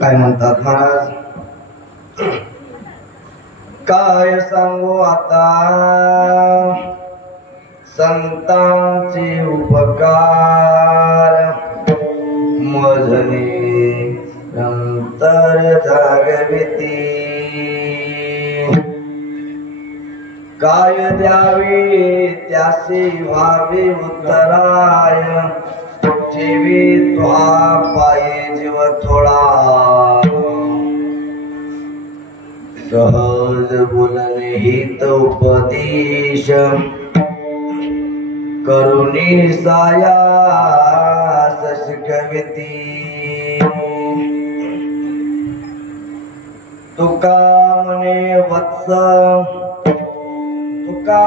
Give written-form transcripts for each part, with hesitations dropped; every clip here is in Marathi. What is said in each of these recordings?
काय म्हणतात महाराज? काय सांगू आता संतांचे उपकार, मजनी नंतर जागविती. काय द्यावे त्यासी व्हावे उत्तराय, जीवी तुहा पाये जीव थोडा. सहज बोलणे हित उपदेश, करुणी सायास शिकविती. तुका म्हणे वत्स, तुका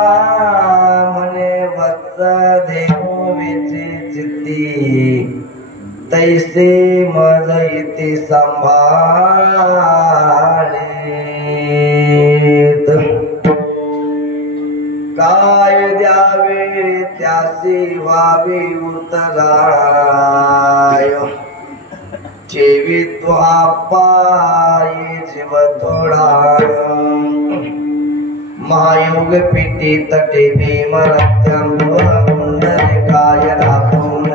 म्हणे वत्स देवीचे चित्ती, तैसे मज इति संभाळीत. काय द्यावे त्यासी व्हावे उत्तराय, जीवित्वा पायी जीव थोडा. महायोग पीठी तटे भीमरत्यां काय राखून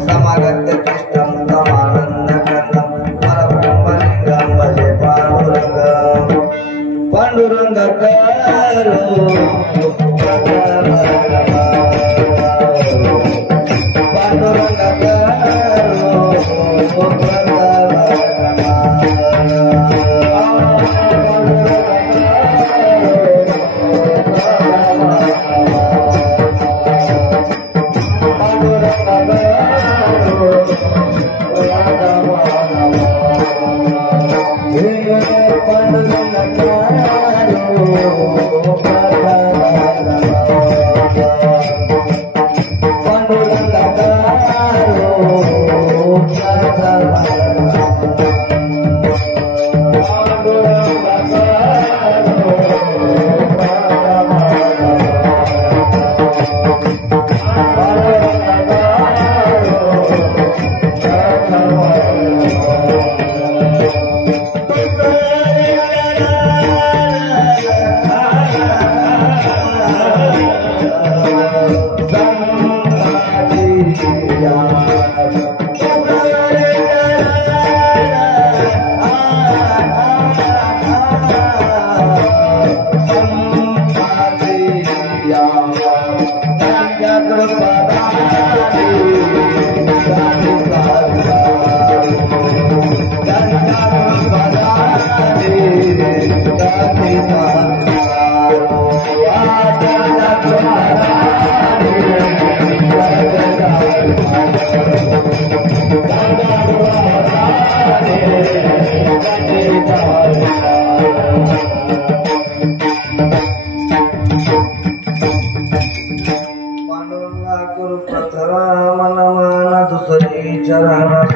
समागत तिष्ठं समानंद कन्दं परब्रह्मलिंगं भजे पांडुरंग. पांडुरंग करो पांडुरंग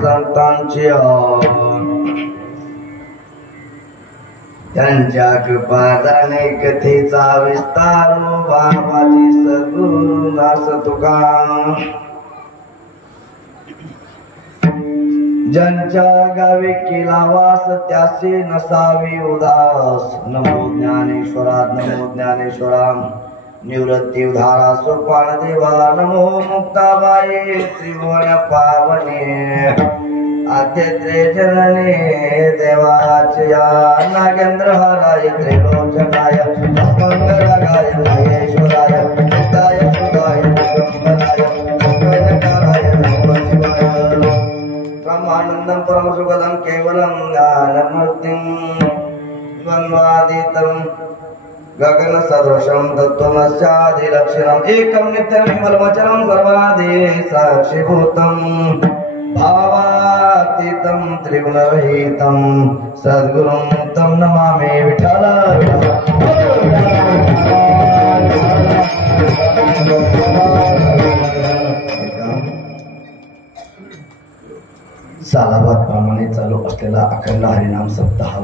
संतांचे त्यांच्या कृपादाने कथेचा विस्तार बाबाजी सद्गुरु दास तुका. ज्यांच्या गावी केला वास त्याचे नसावे उदास. नमो ज्ञानेश्वरा नमो ज्ञानेश्वरा. निवृत्ती उधारा सोपान देवा नमो मुक्ताबाई त्रिभुवन पावने. आद्यत्रे जनने देवाचया नागेंद्र हराय त्रिलोचनाय मंगलगाय महेश्वराय हिताय सुधाय दिगंबराय मंगलकाराय नमो शिवाय. ब्रह्मानंदं परम सुखदं केवलं ज्ञानमूर्तिं द्वन्द्वातीतं गगन सदृशं तत्त्वमस्यादिलक्षणम् एकं नित्यं विमलवचनं सर्वादि साक्षिभूतं भावातीतं त्रिगुणरहितं सद्गुरुं तं नमामि विठ्ठल. सालाबाद प्रमाणे चालू असलेला अखंड हरिनाम सप्ताह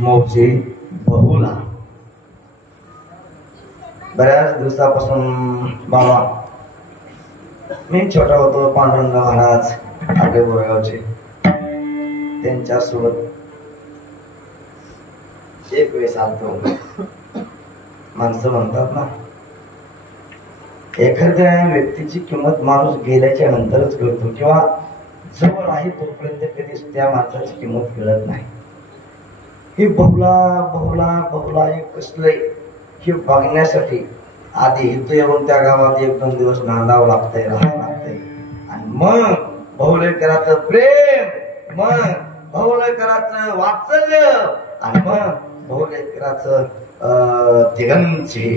मौजे बहुला बऱ्याच दिवसापासून बाबा मी छोटा होतो, पांडुरंग महाराज आपले बोरगावचे, त्यांच्यासोबत एक वेळेस आलतो. माणसं म्हणतात ना, एखाद्या व्यक्तीची किंमत माणूस गेल्याच्या नंतरच कळतो, किंवा जवळ आहे तोपर्यंत कधीच त्या माणसाची किंमत कळत नाही. हे बहुला बहुला बहुला एक कसलंय हे बघण्यासाठी आधी इथं येऊन त्या गावात 1-2 दिवस नांदावं लागतंय, राहावं लागतंय, आणि मग बहुलेकराचं प्रेम, मग बहुलेकराचं वात्सल्य, आणि मग बहुलेकराचं दिगंचे,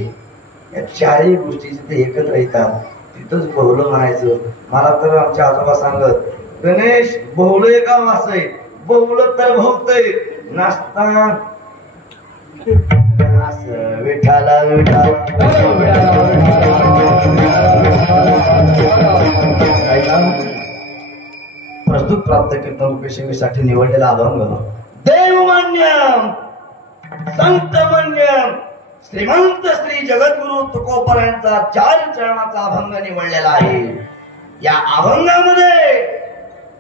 या चारही गोष्टी जिथे एकत्र येतात तिथंच बहुलं म्हणायचं. मला तर आमच्या आजोबा सांगत, गणेश बहुलं गाव असंय, बहुलं तर भोगतय नसता असं. विठाला विठाला प्रस्तुत प्राप्त कीर्तन रूपेशेसाठी निवडलेला अभंग देवमान्यम संतमान्यम श्रीमंत श्री जगद्गुरु तुकोबरायांचा 4 चरणाचा अभंग निवडलेला आहे. या अभंगामध्ये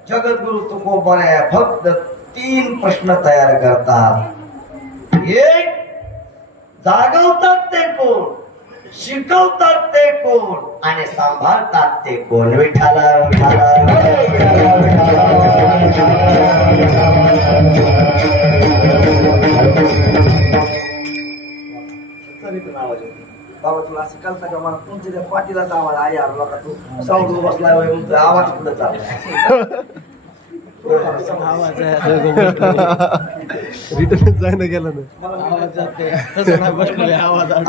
जगद्गुरु तुकोबराय फक्त 3 प्रश्न तयार करतात. एक, जागवतात ते कोण, शिकवतात ते कोण, आणि सांभाळतात ते कोण. विठाला विठाला बाबा तुला असं कळतं का, मला तुमच्या त्या पाठीलाचा आवाज आहे यार, लोका तू साऊंड बसलाय आवाज कुठं चालला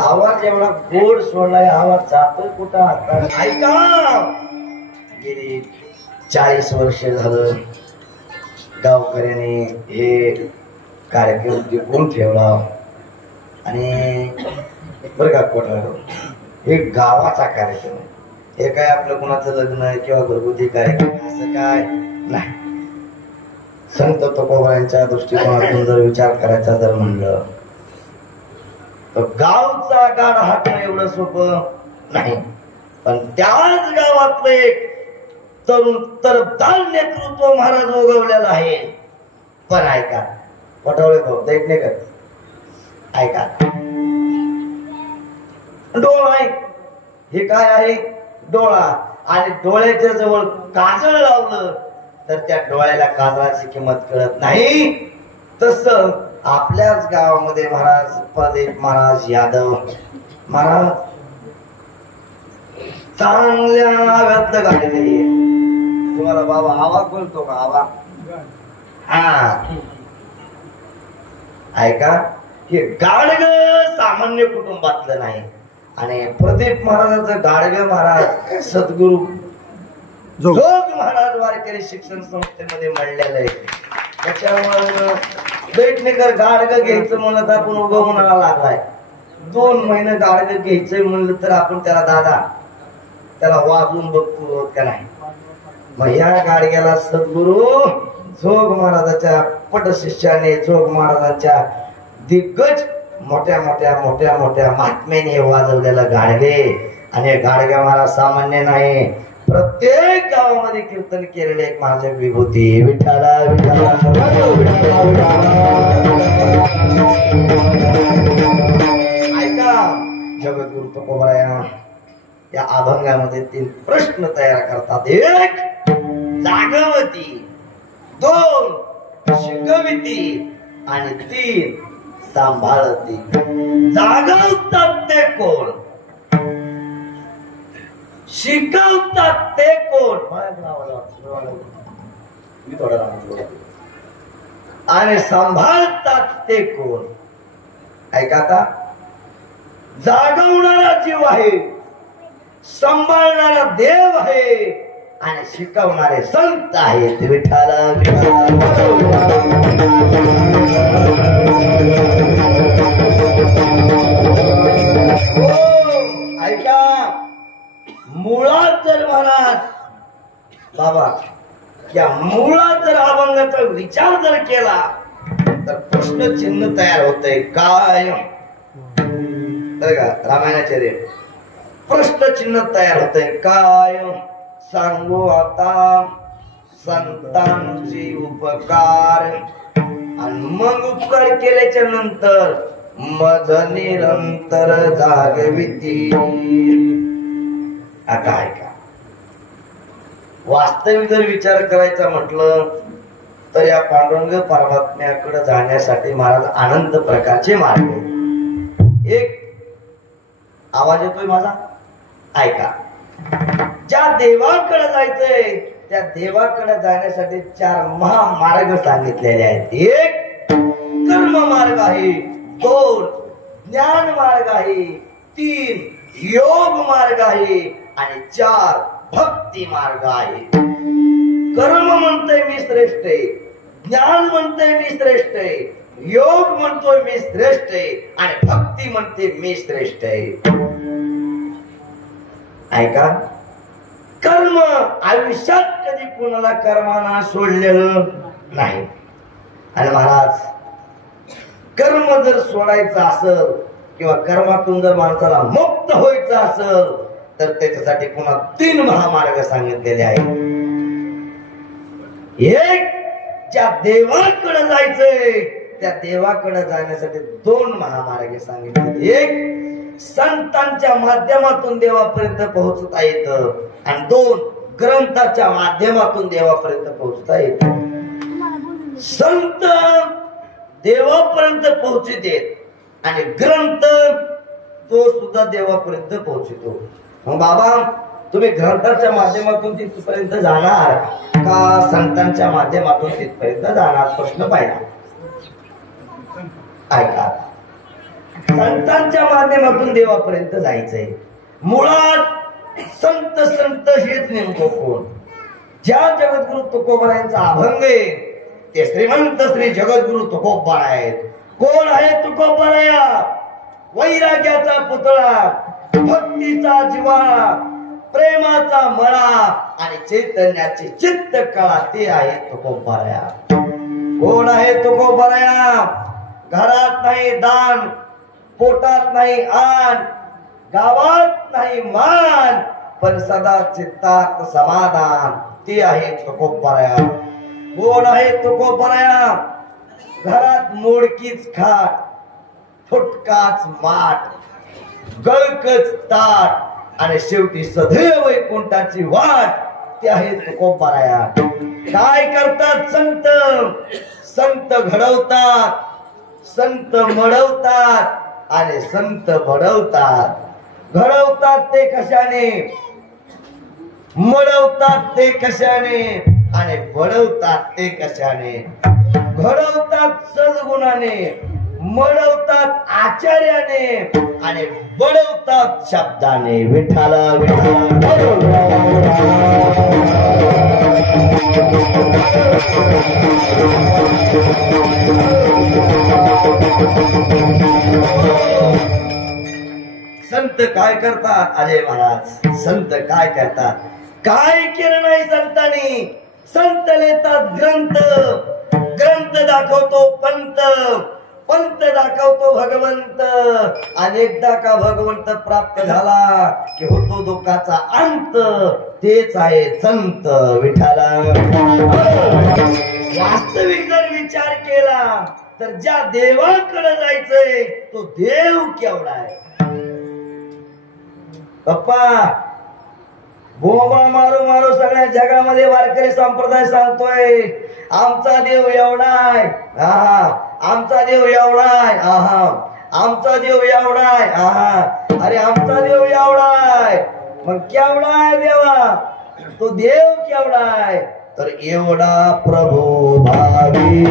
आवाज एवढा गोड सोडलाय, आवाज जातोय कुठं आता. ऐका, गेली 40 वर्ष झालं गावकऱ्याने हे कार्यक्रम टिकवून ठेवला. आणि बरं का कोठा, हे गावाचा कार्यक्रम, हे काय आपलं कुणाचं लग्न आहे किंवा घरगुती कार्यक्रम असं काय नाही. संत तुकोबरायांच्या दृष्टिकोनातून जर विचार करायचा जर म्हणलं तर गावचा गाडा हाकणं एवढं सोपं नाही. पण त्याच गावातलं एक तरुण तरदार नेतृत्व महाराज उगवलेलं आहे. पण ऐका पटवळे भाऊ देख नाही का, ऐका, डोळा आहे, हे काय आहे, डोळा, आणि डोळ्याच्या जवळ काजळ लावलं तर त्या डोळ्याला काजळाची किंमत कळत नाही. तसं आपल्याच गावामध्ये महाराज प्रदीप महाराज यादव महाराज चांगल्या व्यक्त घातलेली. तुम्हाला बाबा आवाज बोलतो का, आवाज हा ऐका, हे गाडग सामान्य कुटुंबातलं नाही. आणि प्रदीप महाराजांचं गाडग महाराज सद्गुरु जोग महाराज वारकरी शिक्षण संस्थेमध्ये म्हणलेलं आहे. त्याच्यामुळे बैठणेकर गाडग घ्यायचं म्हणलं तर आपण उभं म्हणायला लागलाय. 2 महिने गाडग घ्यायचंय म्हणलं तर आपण त्याला वाजवून बघतो का नाही. मग या गाडग्याला सद्गुरु जोग महाराजांच्या पटशिष्याने, जोग महाराजांच्या दिग्गज मोठ्या मोठ्या मोठ्या मोठ्या महात्म्याने वाजवलेलं गाडगे. आणि गाडगे महाराज सामान्य नाही, प्रत्येक गावामध्ये कीर्तन केलेले एक माझ्या विभूती. विठाला विठाला ऐका, जगद्गुरु तुकोबराया या अभंगामध्ये 3 प्रश्न तयार करतात. 1, जागवती, 2, शिकविती, आणि 3, सांभाळती. जागवतात ते कोण, शिकवतात ते कोण, आणि सांभाळतात ते कोण. ऐका आता, जागवणारा जीव आहे, सांभाळणारा देव आहे, आणि शिकवणारे संत आहेत. विठाला ऐका, मुळात जर महाराज बाबा या मुळात जर अभंगाचा विचार जर केला तर प्रश्न चिन्ह तयार होतंय. काय का रामायणाचे रे प्रश्नचिन्ह तयार होतंय. काय सांगू आता संतांची उपकार, आणि मग उपकार केल्याच्या नंतर मज निरंतर जागविती. आता ऐका, वास्तविक जर विचार करायचा म्हटलं तर या पांडुरंग परमात्म्याकडे जाण्यासाठी महाराज अनंत प्रकारचे मार्ग. एक आवाज येतोय माझा, ऐका. ज्या देवाकडे जायचंय त्या देवाकडे जाण्यासाठी 4 महामार्ग सांगितलेले आहेत. एक कर्म मार्ग आहे, 2 ज्ञान मार्ग आहे, 3 योग मार्ग आहे आणि 4 भक्ती मार्ग आहे. कर्म म्हणतोय मी श्रेष्ठ आहे, ज्ञान म्हणतोय मी श्रेष्ठ आहे, योग म्हणतोय मी श्रेष्ठ आहे आणि भक्ती म्हणते मी श्रेष्ठ आहे. ऐका, कर्म आयुष्यात कधी कोणाला कर्माना सोडलेलं नाही. आणि महाराज कर्म जर सोडायचं असेल किंवा कर्मातून जर माणसाला मुक्त व्हायचं असेल तर त्याच्यासाठी पुन्हा 3 महामार्ग सांगितलेले आहेत. एक ज्या देवाकडे जायचंय त्या देवाकडे जाण्यासाठी 2 महामार्ग सांगितले. एक संतांच्या माध्यमातून देवापर्यंत पोहोचता येतं आणि 2 ग्रंथाच्या माध्यमातून देवापर्यंत पोहोचता येतं. संत देवापर्यंत पोहोचतात आणि ग्रंथ तो सुद्धा देवापर्यंत पोहोचतो. मग बाबा तुम्ही ग्रंथाच्या माध्यमातून तिथपर्यंत जाणार का संतांच्या माध्यमातून तिथपर्यंत जाणार? प्रश्न पाहिला. ऐका, संतांच्या माध्यमातून देवापर्यंत जायचंय. मुळात संत हेच नेमकं कोण? ज्या जगद्गुरु तुकोबारायांचा अभंग आहे ते श्रीमंत श्री जगद्गुरु तुकोबार आहेत. कोण आहे तुकोबाराया? वैराग्याचा पुतळा, भक्तीचा जिव्हाळा, प्रेमाचा मळा आणि चैतन्याची चित्त कळा, ते आहे तुकोबाराया. कोण आहे तुकोबाराया? घरात नाही दान, पोटात नाही आन, गावात नाही मान, पण सदा चित्तात समाधान, ते आहे तुकोबाराया. कोण आहे तुकोबाराया? घरात मोडकीच खाट, फुटकाच माठ, गळकच ताट आणि शेवटी सदैव वैकुंठाची वाट, ते आहे तुकोबाराया. काय करतात संत? संत घडवतात, संत मडवतात आणि संत बडवतात. घडवतात ते कशाने, मडवतात ते कशाने आणि बडवतात ते कशाने? घडवतात सद्गुणाने, मडवतात आचार्याने आणि बडवतात शब्दाने. विठाला संत काय करतात? अजय महाराज, संत काय करतात? काय केलं नाही संतांनी? संत लिहितात ग्रंथ, ग्रंथ दाखवतो पंत, पंत दाखवतो भगवंत. अनेकदा का भगवंत प्राप्त झाला की होतो दुःखाचा अंत, तेच आहे संत. विठाला वास्तविक जर विचार केला तर ज्या देवाकडे जायचंय तो देव केवढा आहे? पप्पा बोंबा मारू मारू सगळ्या जगामध्ये वारकरी संप्रदाय सांगतोय आमचा देव एवढा आहे, आमचा देव एवढा आहे, आमचा देव एवढा आहे, अरे आमचा देव एवढा आहे. मग केवढा आहे देवा? तो देव केवढा आहे? तर एवढा प्रभू भावी,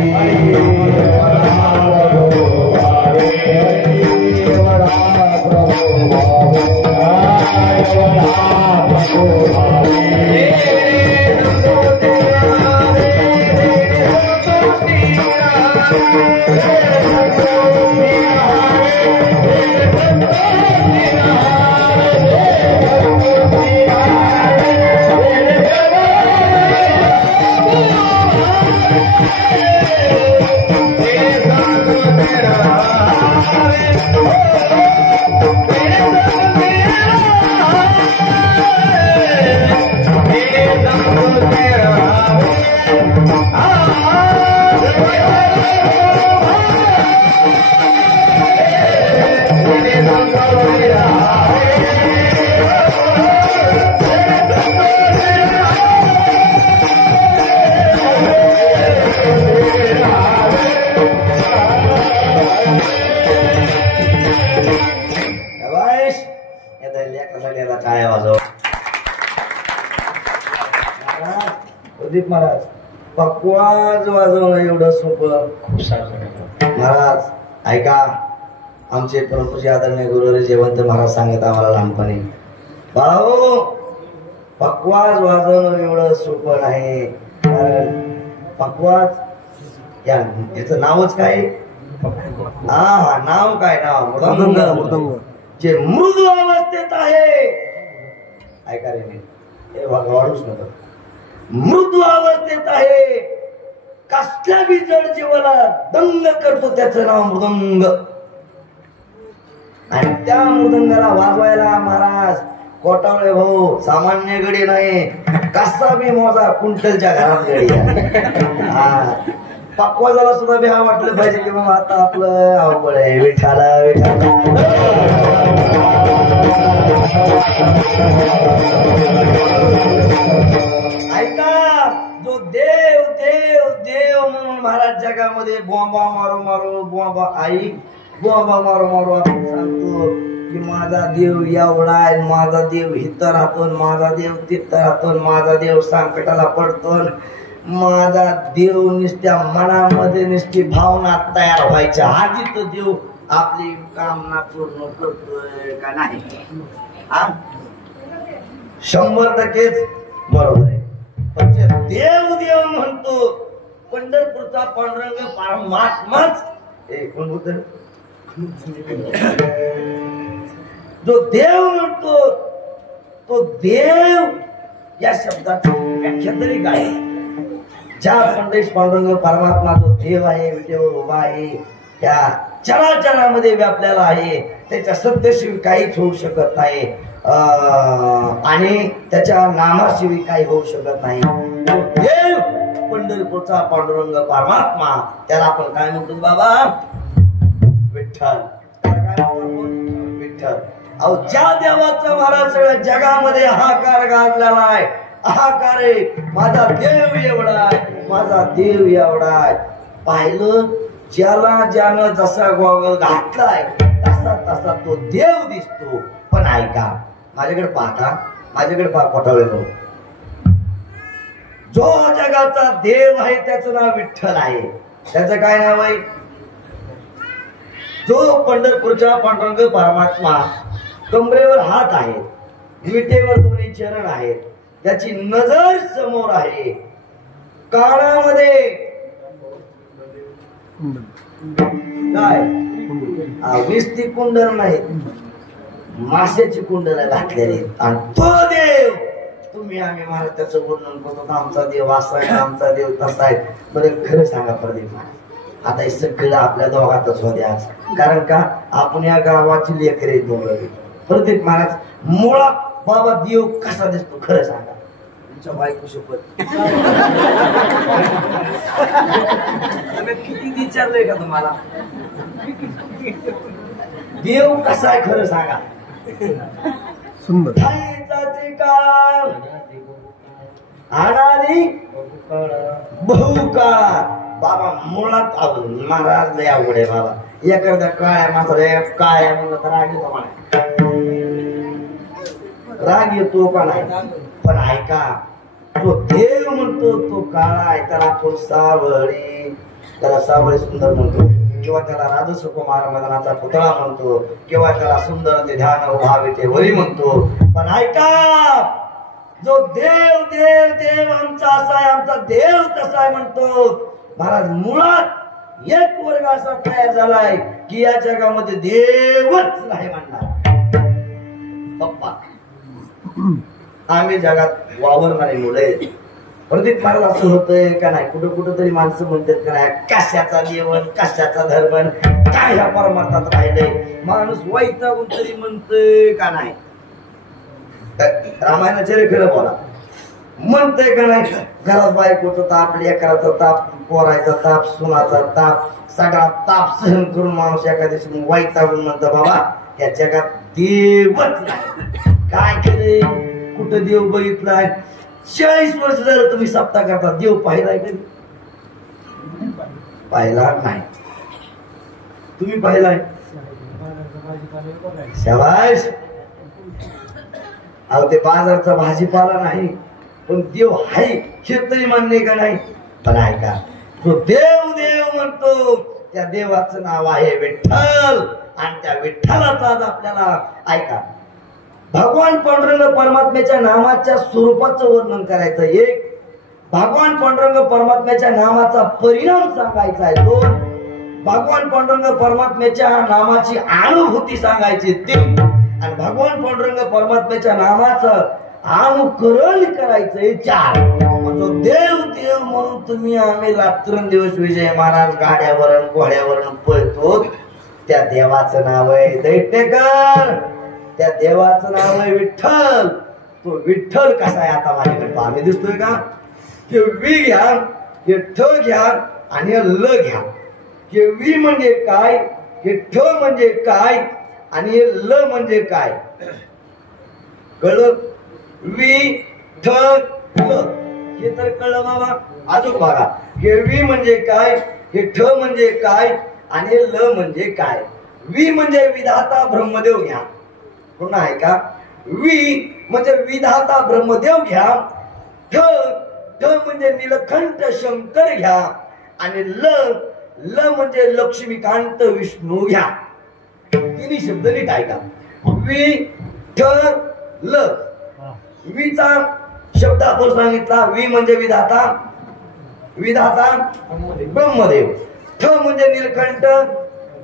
वाजव. प्रदीप महाराज पकवाज वाजवणं एवढं सोपं खूप सारं. महाराज ऐका, आमचे परमपूज्य आदरणीय गुरुवारी जयवंत महाराज सांगत आम्हाला लहानपणी, भाऊ पकवाज वाजवणं एवढं सोपं नाही. कारण पकवाज याचं नावच काय? हा नाव काय? नाव मृदंग. जे मृदू अवस्थेत आहे, ऐका रे हे वाढूच नका, मृदू अवस्थेत आहे, कसल्या बी जड जीवाला दंग करतो, त्याचं नाव मृदंग. आणि त्या मृदंगाला वाजवायला महाराज कोटावळे भाऊ सामान्य गडी नाही, कसा बी मोजा कुंटलच्या घरात गडी आहे. हा पक्वाजाला सुद्धा बी हा वाटलं पाहिजे की बाबा आता आपलं अवघड आहे. विठाला विठाला ऐका, जो देव देव देव म्हणून महाराज जगामध्ये बोंबा मारो मारो बोंबा आई बोंबा मारो मारो आपण सांगतो की माझा देव एवढा आहे, माझा देव हिथं राहतो, माझा देव तिथं राहतो, माझा देव संकटाला पडतो, माझा देव नुसत्या मनामध्ये नुसती भावना तयार व्हायच्या आधी तो देव आपली कामना पूर्ण करतोय का नाही? 100% बरोबर आहे. पण देव देव म्हणतो पंढरपूरचा पांडुरंग परमात्माच कोण होत? जो देव म्हणतो तो देव या शब्दाची व्याख्या तरी काय? ज्या पंढरीश पांडुरंग परमात्मा जो देव आहे, विटेवर उभा आहे, त्या चराचरामध्ये व्यापलेला आहे, त्याच्या सत्तेशिवाय काहीच होऊ शकत नाही आणि त्याच्या नामाशिवाय काही होऊ शकत नाही. देव पंढरपूरचा पांडुरंग परमात्मा, त्याला आपण काय म्हणतो बाबा? विठ्ठल. विठ्ठल. अहो ज्या देवाचा महाराज सगळ्या जगामध्ये हाकार गाजलेला आहे, हाकार आहे माझा देव एवढा आहे, माझा देव एवढा आहे. पाहिलं ज्याला ज्यानं जसा गॉगल घातलाय तसा तसा तो देव दिसतो. पण ऐका, माझ्याकडे पाहता, माझ्याकडे पहा कोटावळे भाऊ, जो जगाचा देव आहे त्याचं नाव विठ्ठल आहे. त्याचं काय नाव आहे? जो पंढरपूरच्या पांडुरंग परमात्मा कमरेवर हात आहे, विटेवर दोन्ही चरण आहेत, त्याची नजर समोर आहे, कानामध्ये काय वीसती कुंडल नाही, माशाची कुंडल घातलेली. आणि तो देव तुम्ही आम्ही महाराज त्याचं वर्णन करतो, आमचा देव असा आहे, आमचा देव तसा आहे. बरं खरं सांगा प्रदीप महाराज, आता हे सगळं आपल्या दोघातच होते आज. कारण का आपण या गावाची लेकरे दोघं. प्रदीप महाराज मुळात बाबा देव कसा दिसतो खरं सांगा? तुमच्या बायको सोबत किती विचारलंय का तुम्हाला? देव कसा आहे खरं सांगा? सुंदर. अडाणी बहुकाळ बाबा मुळात महाराज लय अवघड आहे बाबा. एखाद्या काळ्या माणसाला काळ्या म्हणलं तर राग येतो म्हणा, राग येतो का नाही? पण ऐका, तो देव म्हणतो तो काळा आहे, त्याला आपण सावळी, त्याला सावळी सुंदर म्हणतो, किंवा त्याला राजसुकुमार मदनाचा पुतळा म्हणतो, किंवा त्याला सुंदर ते ध्यान उभावे ते वरी म्हणतो. पण ऐका, जो देव देव देव आमचा असा आहे, आमचा देव तसा आहे म्हणतो महाराज. मुळात एक वर्ग असा तयार झालाय की या जगामध्ये देवच नाही म्हणणार. पप्पा आम्ही जगात वावरणारी मुलं आहेत. प्रदीप महाराज असं होतंय का नाही? कुठं कुठं तरी माणसं म्हणतात का नाही, कशाचा देवन कशाचा धर्म काय ह्या परमार्थात राहिलंय. माणूस वैतागून तरी म्हणतोय का नाही? रामायणाचे रे खरं बोला, म्हणतंय का नाही? घरात बायकोचा ताप, लेकराचा ताप, पोरायचा ताप, सुनाचा ताप, सगळा ताप सहन करून माणूस एका दिवशी वैतागून म्हणतो बाबा या जगात देवच नाही. काय केले? कुठं देव बघितलाय? 40 वर्ष झालं तुम्ही सप्ताह करता, देव पाहिलाय कधी? पाहिला नाही. तुम्ही पाहिलाय? शाबाश. अहो ते बाजारचा भाजीपाला नाही, पण देव आहे हे तरी मान्य का नाही? पण ऐका, जो देव देव म्हणतो त्या देवाचं नाव आहे विठ्ठल, आणि त्या विठ्ठलाचा आज आपल्याला ऐका भगवान पांडुरंग परमात्म्याच्या नामाच्या स्वरूपाचं वर्णन करायचं एक, भगवान पांडुरंग परमात्म्याच्या नामाचा परिणाम सांगायचा आहे दोन, भगवान पांडुरंग परमात्म्याच्या नामाची अनुभूती सांगायची तीन, आणि भगवान पांडुरंग परमात्म्याच्या नामाचं अनुकरण करायचंय चार. म्हणजे देव देव म्हणून तुम्ही आम्ही रात्रंदिवस विजय महाराज गाड्यावर घोड्यावर पळतो, त्या देवाचं नाव आहे दैत्यकर, त्या देवाचं नाव आहे विठ्ठल. तो विठ्ठल कसा आहे आता माझ्याकडे पाहणे दिसतोय का? हे वी घ्या, हे ठ घ्या आणि हे ल घ्या. हे वी म्हणजे काय, हे ठ म्हणजे काय आणि हे ल म्हणजे काय कळलं? वी ठ ल हे तर कळलं बाबा. अजून बघा, हे वी म्हणजे काय, हे ठ म्हणजे काय आणि हे ल म्हणजे काय. वी म्हणजे विधाता ब्रह्मदेव घ्या, पुन्हा आहे का? वी म्हणजे विधाता ब्रह्मदेव घ्या, ठ ठ म्हणजे नीलकंठ शंकर घ्या आणि ल ल म्हणजे लक्ष्मीकांत विष्णू घ्या. तिन्ही शब्द नीट ऐका. वी ठ ल. वीचा शब्द आपण सांगितला, वी म्हणजे विधाता, विधाता ब्रह्मदेव, ठ म्हणजे नीलकंठ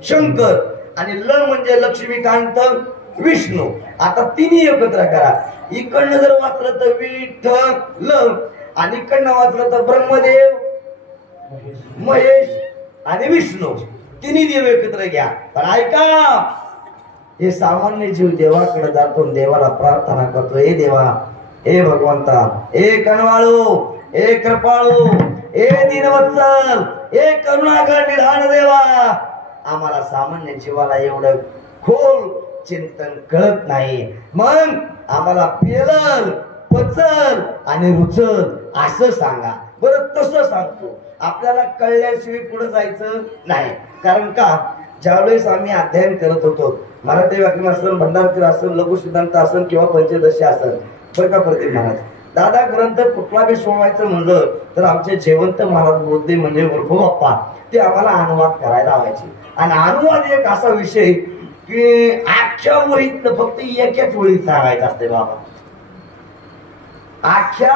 शंकर आणि ल म्हणजे लक्ष्मीकांत विष्णू. आता तिन्ही एकत्र करा. इकडनं जर वाचलं तर विठ्ठल आणि इकडनं वाचलं तर ब्रह्मदेव महेश आणि विष्णू, तिन्ही देव एकत्र घ्या. पण ऐका, हे सामान्य जीव देवाकडे जातो, देवाला प्रार्थना करतो, हे देवा, हे भगवंता, हे कणवाळू, हे कृपाळू, हे दीनवत्सल, हे करुणाकर निधान देवा. आम्हाला सामान्य जीवाला एवढं खोल चिंतन कळत नाही, मग आम्हाला पेलल पचल आणि रुचल असं सांगा बरं. तसं सांगतो, आपल्याला कळल्याशिवाय पुढे जायचं नाही. कारण का, ज्यावेळेस आम्ही अध्ययन करत होतो, मराठी व्याकरण असेल, भंडारकर असेल, लघु सिद्धांत असेल किंवा पंचदशी असेल, बरं का प्रतीक महाराज, दादा ग्रंथ कुठला बी सोडवायचं म्हणलं तर आमचे जयवंत महाराज बोधे म्हणजे गुरु बाप्पा ते आम्हाला अनुवाद करायला लावायचे. आणि अनुवाद एक असा विषय की आख्या वहीत फक्त एकाच वहीत सांगायचं असते बाबा, आख्या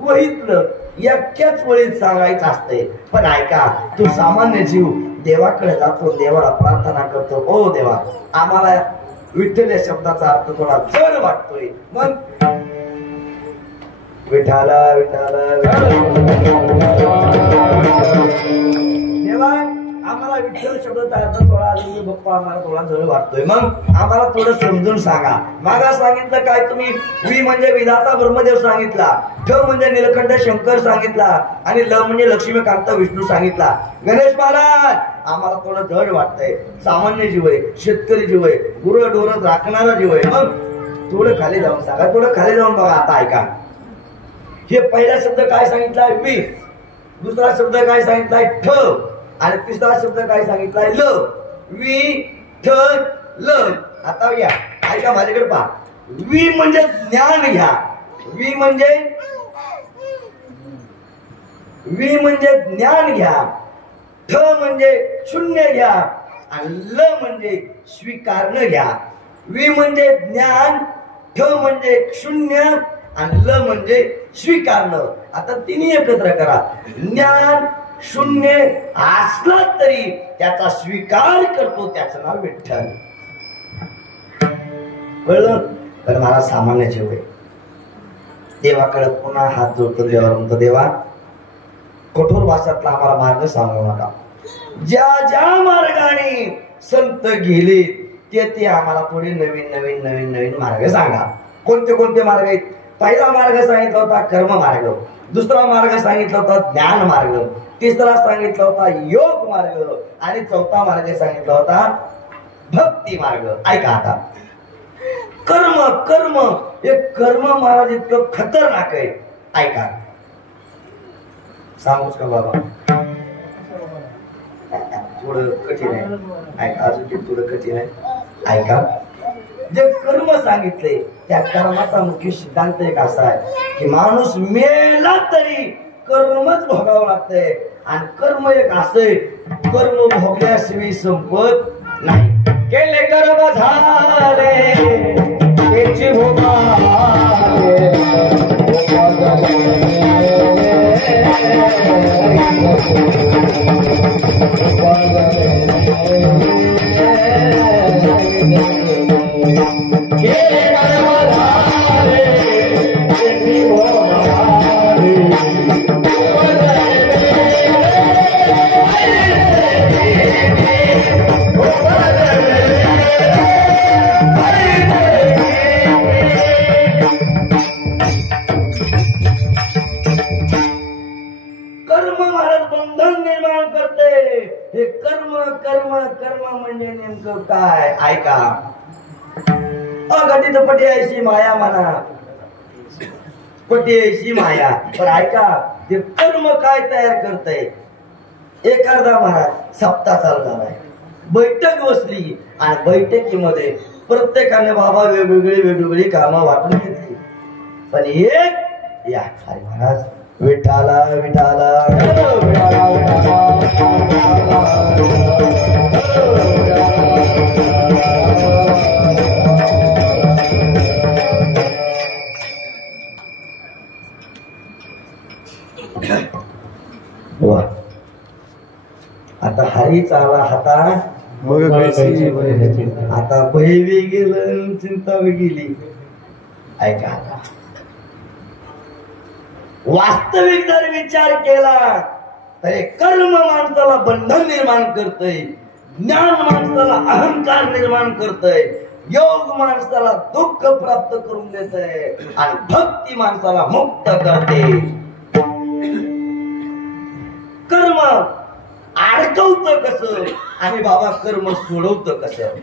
वहीतलं एकाच वहीत सांगायचं असते. पण ऐका, तो सामान्य जीव देवाकडे जातो, देवाला प्रार्थना करतो, ओ देवा, आम्हाला विठ्ठल या शब्दाचा अर्थ थोडा जड वाटतोय, मग विठाला विठाला देवा, आम्हाला विठ्ठल शब्दाचा अर्थ थोडा बाप्पा आम्हाला थोडा जड वाटतोय, मग आम्हाला थोडं समजून सांगा. मागा सांगितलं काय तुम्ही? वी म्हणजे विधाता ब्रह्मदेव सांगितला, ठ म्हणजे नीलकंठ शंकर सांगितला आणि ल म्हणजे लक्ष्मीकांत विष्णू सांगितला. गणेश महाराज, आम्हाला थोडं जड वाटतंय, सामान्य जीव आहे, शेतकरी जीव आहे, गुरं ढोरं राखणारा जीव आहे, मग थोडं खाली जाऊन सांगा, थोडं खाली जाऊन बघा. आता ऐका, हे पहिला शब्द काय सांगितलाय? वी. दुसरा शब्द काय सांगितलाय? ठ. आणि तिसरा शब्द काय सांगितलाय? ल. वी ठ ल. आता घ्या, ऐका माझ्याकडे पहा. वी म्हणजे ज्ञान घ्या, वी म्हणजे ज्ञान घ्या, ठ म्हणजे शून्य घ्या आणि ल म्हणजे स्वीकारणं घ्या. वी म्हणजे ज्ञान, ठ म्हणजे शून्य आणि ल म्हणजे स्वीकारणं. आता तिन्ही एकत्र करा. ज्ञान शून्य असला तरी त्याचा स्वीकार करतो, त्याचं नाव विठ्ठल. कळलं? तर मला सामान्य जीव आहे, देवाकडे पुन्हा हात जोडतो, देवा म्हणतो, देवा कठोर भाषातला आम्हाला मार्ग सांगू नका. ज्या ज्या मार्गाने संत गेले ते आम्हाला थोडे नवीन नवीन नवीन नवीन मार्ग सांगा. कोणते कोणते मार्ग आहेत? पहिला मार्ग सांगितला होता कर्म मार्ग, दुसरा मार्ग सांगितला होता ज्ञान मार्ग, तिसरा सांगितला होता योग मार्ग आणि चौथा मार्ग सांगितला होता भक्ती मार्ग. ऐका आता, कर्म कर्म हे कर्म महाराज इतकं खतरनाक आहे. ऐका, सांगूच का बाबा? थोडं कठीण आहे, ऐका, अजून थोडं कठीण आहे. ऐका, जे कर्म सांगितले त्या कर्माचा मुख्य सिद्धांत एक असा आहे की माणूस मेला तरी कर्मच भोगावं लागतंय. आणि कर्म एक असे कर्म भोगल्याशिवाय संपत नाही. केले कर्म झाले त्याची म्हणजे नेमकं काय ऐका. अघटित पटी ऐशी माया म्हणा, पटी ऐशी माया. पण ऐका ते कर्म काय तयार करतय. एखादा महाराज सप्ताह चालू झालाय, बैठक बसली आणि बैठकीमध्ये प्रत्येकाने बाबा वेगवेगळी कामं वाटून घेतली. पण एक या हरी महाराज विठाला विठाला आता हरी चाला हाता मग आता बही गेलं चिंता बी गेली. ऐका आता वास्तविक जर विचार केला तर कर्म माणसाला बंधन निर्माण करतय, ज्ञान माणसाला अहंकार निर्माण करतय, योग माणसाला दुःख प्राप्त करून देतय आणि भक्ती माणसाला मुक्त करते. कर्म अडकवतं कसं आणि बाबा कर्म सोडवतं कसं.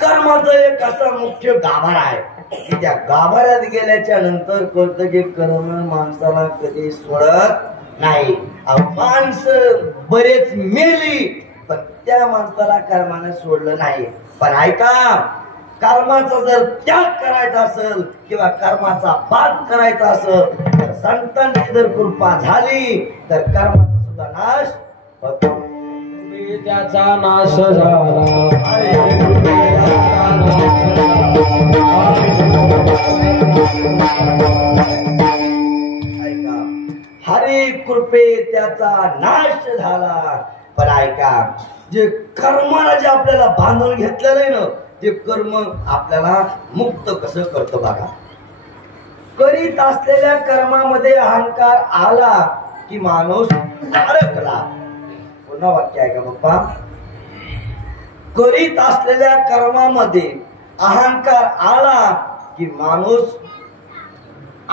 कर्माचं एक असा मुख्य गाभारा आहे की त्या गाभाऱ्यात गेल्याच्या नंतर कळतं की कर्म माणसाला कधी सोडत नाही. माणसं बरेच मेली पण त्या माणसाला कर्माने सोडलं नाही. पण ऐका कर्माचा जर त्याग करायचा असेल किंवा कर्माचा पाप करायचा असेल तर संतांची जर कृपा झाली तर कर्माचा सुद्धा नाश होतो. त्याचा नाश झाला. ऐका हरी कृपे त्याचा नाश झाला. पण ऐका जे कर्माला जे आपल्याला बांधून घेतलेलं आहे ना ते कर्म आपल्याला मुक्त कसं करतं बघा. करीत असलेल्या कर्मामध्ये अहंकार आला की माणूस अडकला. पुन्हा वाक्य आहे का बाप्पा. करीत असलेल्या कर्मामध्ये अहंकार आला की माणूस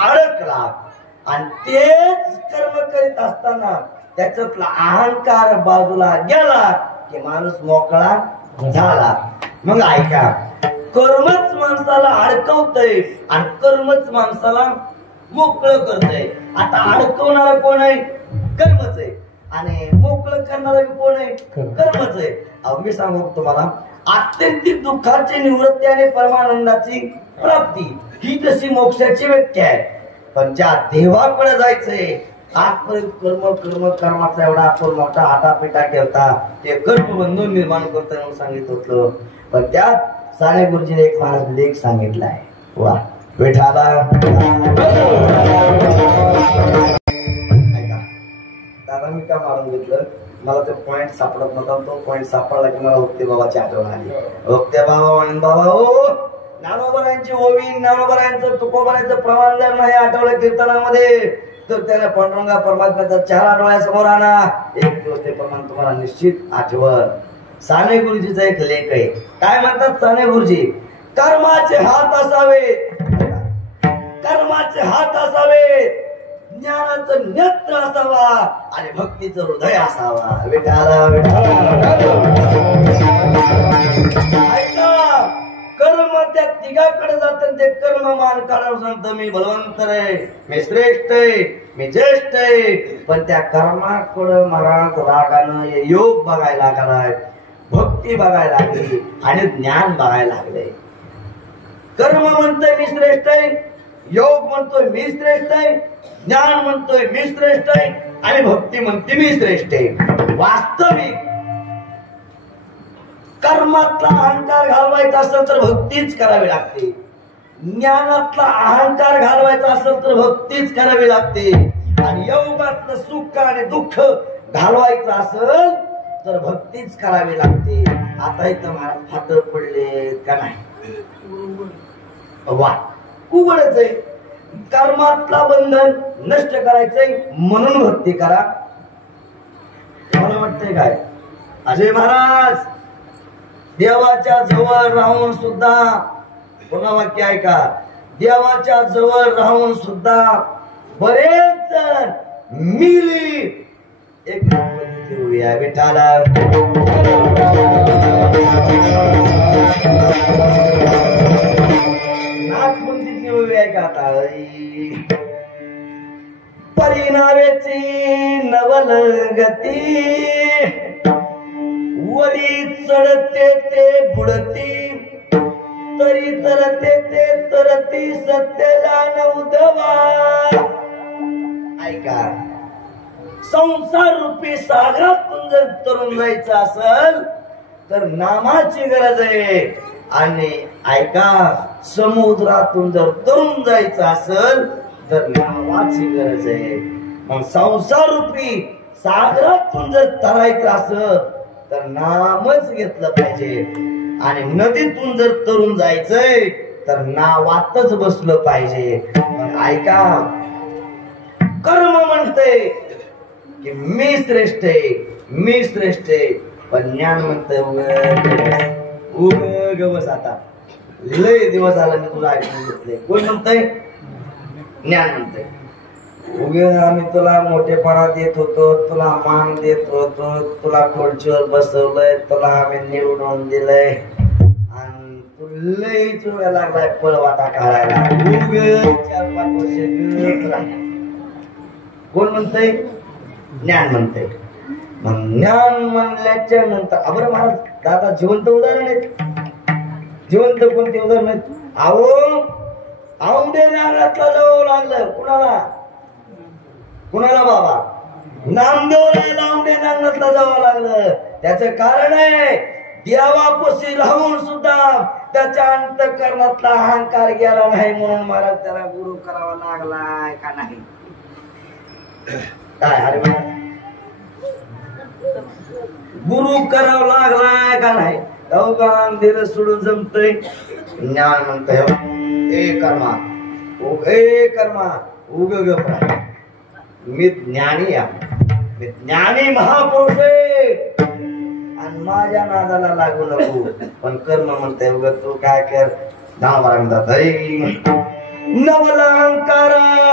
अडकला आणि तेच कर्म करीत असताना त्याच्यातला अहंकार बाजूला गेला की माणूस मोकळा झाला. मग ऐका कर्मच माणसाला अडकवतय आणि कर्मच माणसाला मोकळं करतय. आता अडकवणारा कोण आहे? कर्मच आहे आणि मोकळं करणारा कोण आहे? कर्मच आहे. अहो मी सांगू तुम्हाला आत्यंतिक दुःखाची निवृत्ती आणि परमानंदाची प्राप्ती ही तशी मोक्षाची व्याख्या आहे. पण ज्या देवाकडे जायचंय आजपर्यंत कर्म कर्म कर्माचा एवढा आपण मोठा आटापिटा केलता ते कर्म बंधन निर्माण करतोय म्हणून सांगितलं होतं. पण त्यात साने गुरुजीने एक महाराज लेख सांगितलाय. वा विठाला दादा मी का मारून घेतलं मला तो पॉइंट सापडत नव्हता. तो पॉइंट सापडला की मला उक्ते बाबाची आठवण आली. उक्ते बाबा म्हणून बाबा हो ज्ञानोबरायांची ओवी ज्ञानोबरायांचं तुकोबरायांचं प्रमाण जर नाही आठवलं कीर्तनामध्ये तर त्याने पांडुरंगा परमात्म्याचा चेहरा डोळ्यासमोर आणा. एक दिवस ते प्रमाण तुम्हाला निश्चित आठवण. साने गुरुजीचा एक लेख आहे. काय म्हणतात साने गुरुजी? कर्माचे हात असावेत, कर्माचे हात असावेत, ज्ञानाचं नेत्र असावा आणि भक्तीचं हृदय असावा. विठाला ऐका कर्म त्या तिघाकडे जातात. ते कर्म मान काढून सांगतं मी बलवंत आहे, मी श्रेष्ठ आहे, मी ज्येष्ठ आहे. पण त्या कर्माकडं महाराज रागानं योग बघायला लागलाय, भक्ती बघायला लागली आणि ज्ञान बघायला लागले. कर्म म्हणतोय मी श्रेष्ठ आहे, योग म्हणतोय मी श्रेष्ठ आहे, ज्ञान म्हणतोय मी श्रेष्ठ आहे आणि भक्ती म्हणते मी श्रेष्ठ आहे. वास्तविक कर्मातला अहंकार घालवायचा असेल तर भक्तीच करावी लागते, ज्ञानातला अहंकार घालवायचा असेल तर भक्तीच करावी लागते, आणि योगातलं सुख आणि दुःख घालवायचं असेल तर भक्तीच करावी लागते. आता इथं महाराज फाटक पडले का नाही? वा, उघडच आहे. कर्मातला बंधन नष्ट करायचंय म्हणून भक्ती करा. मला वाटतंय काय अजय महाराज देवाच्या जवळ राहून सुद्धा, पुन्हा वाक्य ऐका, देवाच्या जवळ राहून सुद्धा बरेच जण मिली एक घेऊया विठाला. नाथपंथी घेऊया का आता परिणावेची नवल गती, वरी चढते ते बुडती, तरी तरते ते तरती सत्यजान उद्धवा. ऐका, संसार रूपी सागरातून जर तरुण जायचं असेल तर नामाची गरज आहे, आणि ऐका समुद्रातून जर तरुण जायचं असेल तर नामाची गरज आहे. मग संसार रूपी सागरातून जर तरायचं असेल तर नामच घेतलं पाहिजे, आणि नदीतून जर तरुण जायचंय तर नावातच बसलं पाहिजे. मग ऐका, कर्म म्हणते की मी श्रेष्ठ आहे, मी श्रेष्ठ आहे, पण ज्ञान म्हणतंय गवस. आता लय दिवस झाला मी तुला ऐकून घेतले. कोण म्हणतंय? ज्ञान म्हणतंय उगे आम्ही तुला मोठेपणा देत होतो, तुला मान देत होतो, तुला खुर्चीवर बसवलंय, तुला आम्ही निवडून दिलंय, आणि तू लय चुऱ्या लागलाय पळवाटा काढायला. उगे 4-5 वर्ष कोण म्हणतंय? ज्ञान म्हणतंय. मग ज्ञान म्हणल्याच्या नंतर अबर महाराज दादा जिवंत उदाहरण आहेत. जिवंत कोणते उदाहरण आहेत? औंढे नारायणाला जावं लागलं. कुणाला? कुणाला बाबा? नामदेवला औंढे नारायणाला जावं लागलं. त्याचं कारण आहे देवापाशी राहून सुद्धा त्याच्या अंतःकरणातला अहंकार गेला नाही, म्हणून महाराज त्याला गुरु करावा लागलाय का नाही? काय अरे गुरु करावं लागलाय का नाही? अवगान दिलं सोडून जमतय. ज्ञान म्हणतंय ए कर्मा ए कर्मा उग गप्रा, मी ज्ञानी आहे, मी ज्ञानी महापुरुष आहे, आणि माझ्या नादाला लागू नको. पण कर्म म्हणतंय उग तू काय कर, नाव म्हणतात नवलंकाराची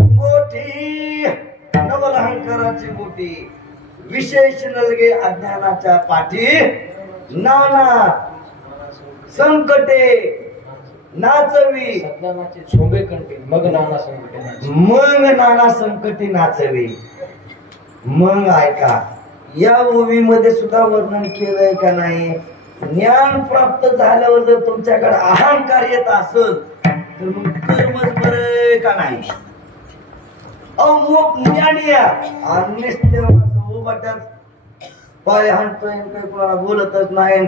गोटी, नवलंकाराची गोटी, विशेष नलगे अज्ञानाच्या पाठी, नाना संकटे नाचवी, झोंबे कंटे मग नाना संकटे, मग नाना संकटी नाचवी. मग ऐका, या ओवीमध्ये सुद्धा वर्णन केलंय का नाही? ज्ञान प्राप्त झाल्यावर जर तुमच्याकडे अहंकार येत असेल तर मग कर्मच बरं का नाही? अमुक ज्ञानी आणि पाय हाणतोय, काही कोणाला बोलतच नाही,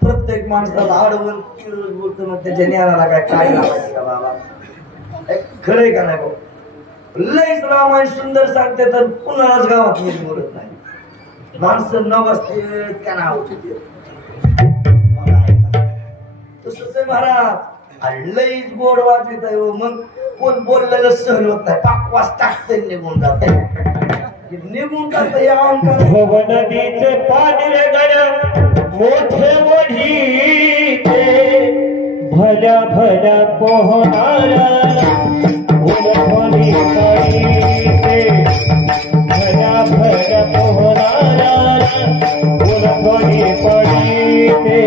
प्रत्येक माणसाला आडवून बोलतो. मग त्याच्या ज्ञानाला काय लावायचं का बाबा? खरंय का नाही भाऊ? लयच रामायण सुंदर सांगते तर कुणालाच गावात मध्ये बोलत नाही. माणसं न बसते का नाव तसंच आहे महाराज. लईच गोड वाजवित आहे. मग कोण बोललेलं सहन होत नाही, पाकवास टाकते निघून जाते, निघून जाते. या नदीचे पाणी रे गड मोठे वढीते, भल्या भल्या पोहणाऱ्या उलफणी पडीते, भल्या भल्या पोहणाऱ्या उलफणी पडीते,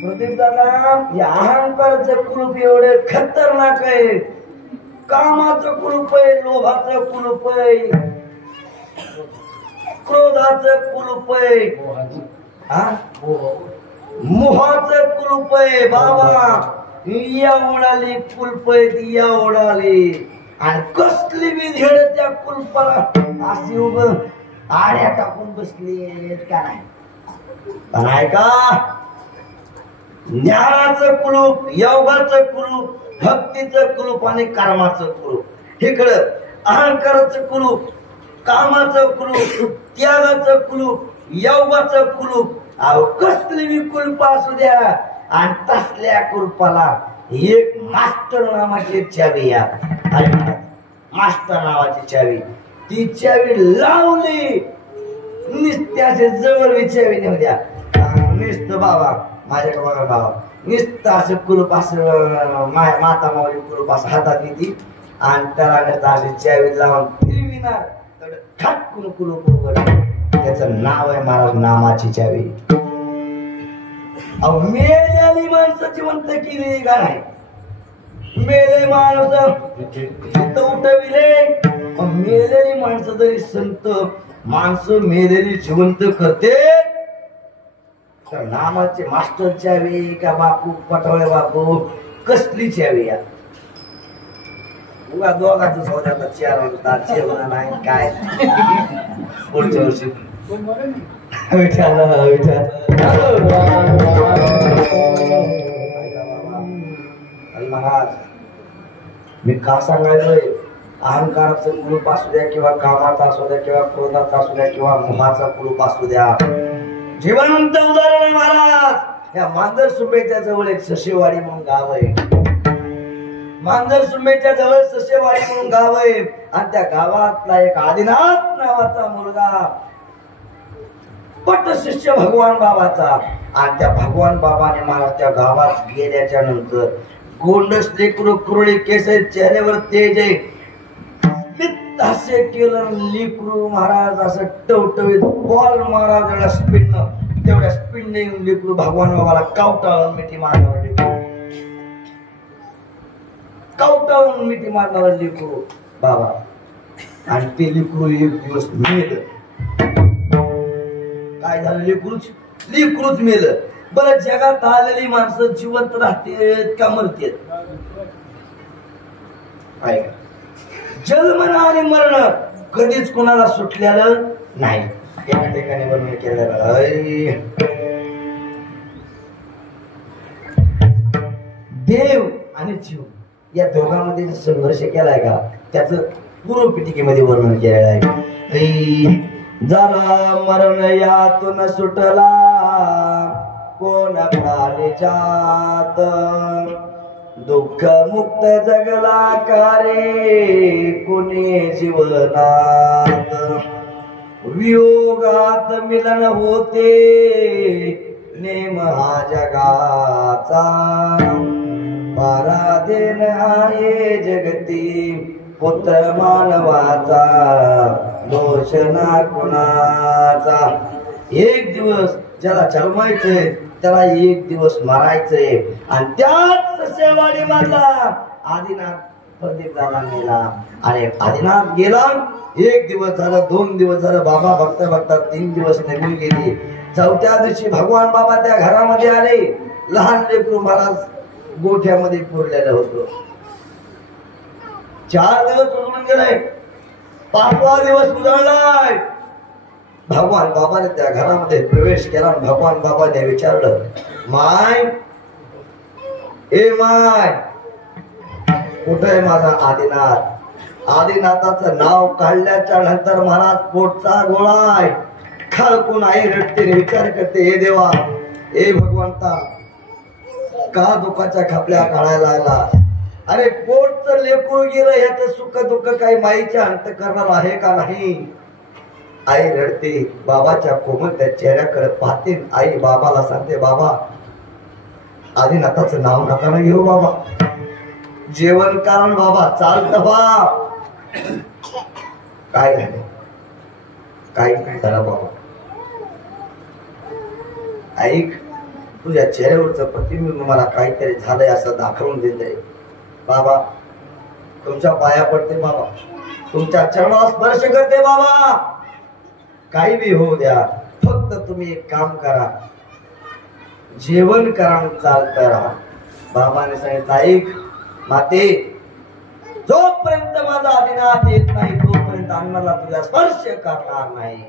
प्रदीप दादा, या अहंकाराचं कुलूप एवढे खतरनाक आहे. कामाचं कुलूप आहे, लोभाचं कुलूप आहे, क्रोधाचं कुलूप आहे, मोहाचं कुलूप आहे बाबा. या ओढाली कुलप आहे, या ओढाली. आणि कसली बी धेड त्या कुलपाला अशी उभं आड्या टाकून बसली का नाही का? ज्ञानाचं कुलूप, योगाचं कुलूप, भक्तीचं कुलूप आणि कर्माचं कुलूप. इकडं अहंकाराचं कुलूप, कामाचं कुलूप, त्यागाचं कुलूप, योगाचं कुलूप. अहो कसली बी कुलप असू द्या, आणि तसल्या कुलपाला एक मास्टर नावाची चावी या. मास्टर नावाची चावी, ती चावी लावली निस्त्याचे जवळ चावी नेऊ द्या. निस्त बाबा माझ्याकडे बघा बाबा, निस्त असं कुलूप असं माता मावली कुलूप असं हातात येते आणि त्याला अशी चावी लावून फिरविणार खटकून कुलूप उघड. त्याचं नाव आहे महाराज नामाची चावी. अहो मेलेली माणसं जिवंत केली का नाही? मेले माणूस उठविले. मेलेली माणसं जरी संत माणसं मेलेली जिवंत करते, तर नामाचे मास्टर चावी का बापू पटवळे बापू कसली चावी या? उगा दोघांचं सौद्याचा चेअर होता, चेअर नाही काय पुढच्या वर्षी महाराज. मी का सांगायचंय, अहंकाराचं कुलूप असू द्या किंवा कामाचा असू द्या किंवा क्रोधाचा असू द्या किंवा मोहाचा कुलूप असू द्या, जिवंत उदाहरण आहे महाराज. या मांजर सुंबेच्या जवळ एक ससेवाडी म्हणून गाव आहे. मांजर सुंबेच्या जवळ ससेवाडी म्हणून गाव आहे. आणि त्या गावातला एक आदिनाथ नावाचा मुलगा पट शिष्य भगवान बाबाचा. आणि त्या भगवान बाबाने महाराज त्या गावात गेल्याच्या नंतर गोंडस लेकरू, कुरळी केस, चेहऱ्यावर तेज आहे, हास्य केलं लेकरू महाराज असं टवटवीत बॉल महाराजाला स्पिन, तेवढ्या स्पिन येऊन लेकरू भगवान बाबाला कावटाळून मिठी मारणार लेकरू, कावटाळून मिठी मारणार लेकरू बाबा. आणि ते लेकरू एक दिवस मेलं. काय झालं? लेकरूच मेलं. बरं जगात आलेली माणसं जिवंत राहतेत का मरतेत? जन्म आणि मरण कधीच कोणाला सुटलेलं नाही. एका ठिकाणी वर्णन केलेलं देव आणि जीव या दोघांमध्ये संघर्ष केलाय का त्याच पूर्व पिटिकेमध्ये वर्णन केलेलं आहे. जरा मरण यातून सुटला कोण प्राणीजात, दुःख मुक्त जगला कारे कोणी जीवनात, वियोगात मिलन होते नेम हा जगाचा, पराधीन आहे जगती पुत्र मानवाचा, दोष ना कुणाचा. एक दिवस ज्याला जन्मायचंय त्याला एक दिवस मरायचंय. आणि त्याच ससेवाडी मधला आदिनाथ प्रदीप दादा गेला. आणि आदिनाथ गेला, एक दिवस झाला, 2 दिवस झालं, बाबा बघता बघता 3 दिवस निघून गेली. 4थ्या दिवशी भगवान बाबा त्या घरामध्ये आले. लहान लेकरू महाराज गोठ्यामध्ये पुरलेलं होतं. 4 दिवस उजळून गेले, 5वा दिवस उजळलाय. भगवान बाबाने त्या घरामध्ये प्रवेश केला. भगवान बाबाने विचारलं, माय ए माय कुठे आहे माझा आदिनाथ? आदिनाथाचं नाव काढल्याच्या नंतर महाराज पोटचा गोळाय, खळकून आई रडते, विचार करते, हे देवा, ए भगवंता, का दुःखाच्या खापल्या काढायला लागला? अरे पोटचं लेकरू गेलं, याचं सुख दुःख काही माईच्या अंतःकरणाला आहे का नाही? आई रडते, बाबाच्या कोमलत्या चेहऱ्याकडे पाहते. आई बाबाला सांगते, बाबा आदिनाथाचं नाव नका ना घेऊ बाबा, जेवण कारण बाबा, चालत बा. काय झालं? काय झालं बाबा? ऐक, तुझ्या चेहऱ्यावरचं प्रतिबिंब मला काहीतरी झालंय असं दाखवून देतंय. बाबा तुमच्या पाया पडते बाबा, तुमच्या चरणाला स्पर्श करते बाबा. काही बी होऊ द्या, फक्त तुम्ही एक काम करा, जेवण करा, चालतं राहा. बाबाने सांगितलं, ऐक माते, जोपर्यंत माझा आदिनाथ येत नाही तोपर्यंत अन्नाला तुझा स्पर्श करणार नाही.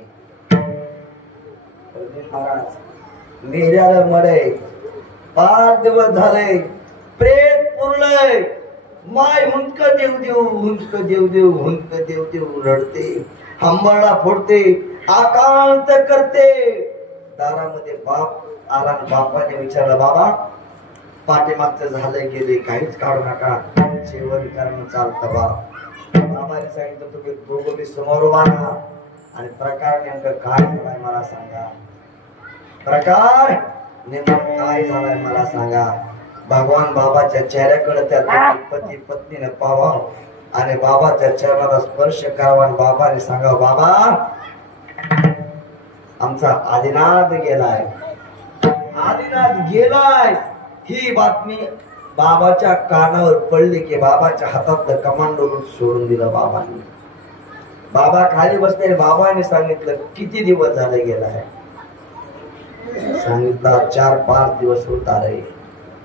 महाराज मेल्याला मरे 5 दिवस झाले, प्रेत पुरलंय. माय हुंदक देव देव, हुंदक देव देव, हुंदक देव देव रडते, हंबरडा फोडते, आकांत करते. दारामध्ये बाप आला, बापाने विचारलं, बाबा पाठीमागचं झालंय गेले, काहीच काढू नका, जेवण करणं चालतं बा. बाबाने सांगितलं, तुम्ही दोघं मी समोर उभा राहा आणि प्रकार नेमकं काय झालाय मला सांगा. प्रकार नेमकं काय झालाय मला सांगा. भगवान बाबाच्या चेहऱ्याकडे त्या पती पत्नीने पाहावं आणि बाबाच्या चरणाला स्पर्श करावा. बाबाने सांगा, बाबा आमचा आदिनाथ गेलाय, आदिनाथ गेलाय. ही बातमी बाबाच्या कानावर पडली की बाबाच्या हातात कमांडो सोडून दिलं बाबांनी. बाबा खाली बसले, बाबाने सांगितलं, किती दिवस झाले गेलाय. सांगितलं 4-5 दिवस होत आले.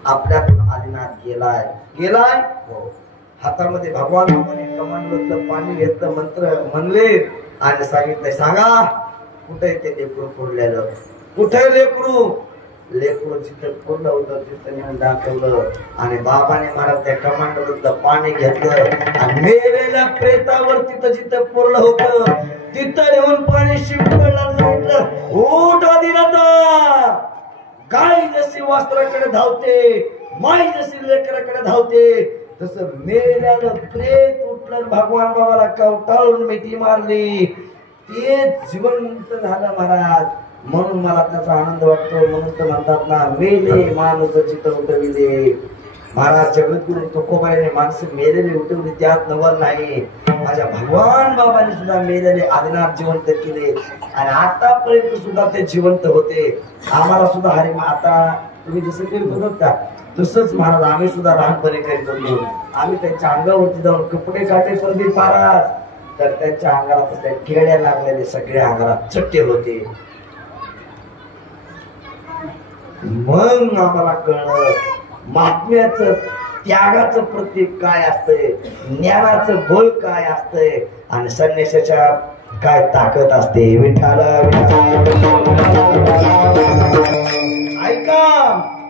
आपल्यातून आदिनाथ गेलाय. गेलाय हो. हातामध्ये भगवान बाबाने कमांडोतलं पाणी घेतलं, मंत्र म्हणले आणि सांगितलंय, सांगा कुठे ते लेकरू पुरलेलं, कुठे लेकरू. लेकरू जिथं पुरलं होतं तिथं नेऊन दाखवलं आणि बाबाने मला त्या कमांडोतलं पाणी घेतलं आणि मेलेल्या प्रेतावर तिथं जिथं पुरलं होतं तिथं नेऊन पाणी शिंपडलं. सांगितलं, उठ आदिनाथा. गाय जशी वास्त्राकडे धावते, माई जशी लेकराकडे धावते, तसं मेल्यानं प्रेत उठलं. भगवान बाबाला कवटाळून मिठी मारली, ते जीवनमुक्त झालं महाराज. म्हणून मला त्याचा आनंद वाटतो. म्हणून तर म्हणतात ना, मेले माणूस चित्र उठविले. महाराज जगद्गुरु तुकोबाईने माणसं मेलेले उठवली, त्यात नवल नाही. माझ्या भगवान बाबांनी सुद्धा मेलेले आदिनाथ जिवंत केले आणि आतापर्यंत सुद्धा ते जिवंत होते. आम्हाला सुद्धा हरी आता तुम्ही जसं करीत होतात का तसंच महाराज आम्ही सुद्धा लहानपणी करीत होतो. आम्ही त्यांच्या अंगावरती जाऊन कपडे काटे परदी पाराज, तर त्यांच्या अंगाला त्या केड्या लागलेले सगळ्या अंगाला चट्टे होते. मग आम्हाला कळलं महात्म्याचं, त्यागाचं प्रतीक काय असतंय, ज्ञानाचं बळ काय असतंय आणि संन्यासाच्या काय ताकद असते. विठाला ऐका,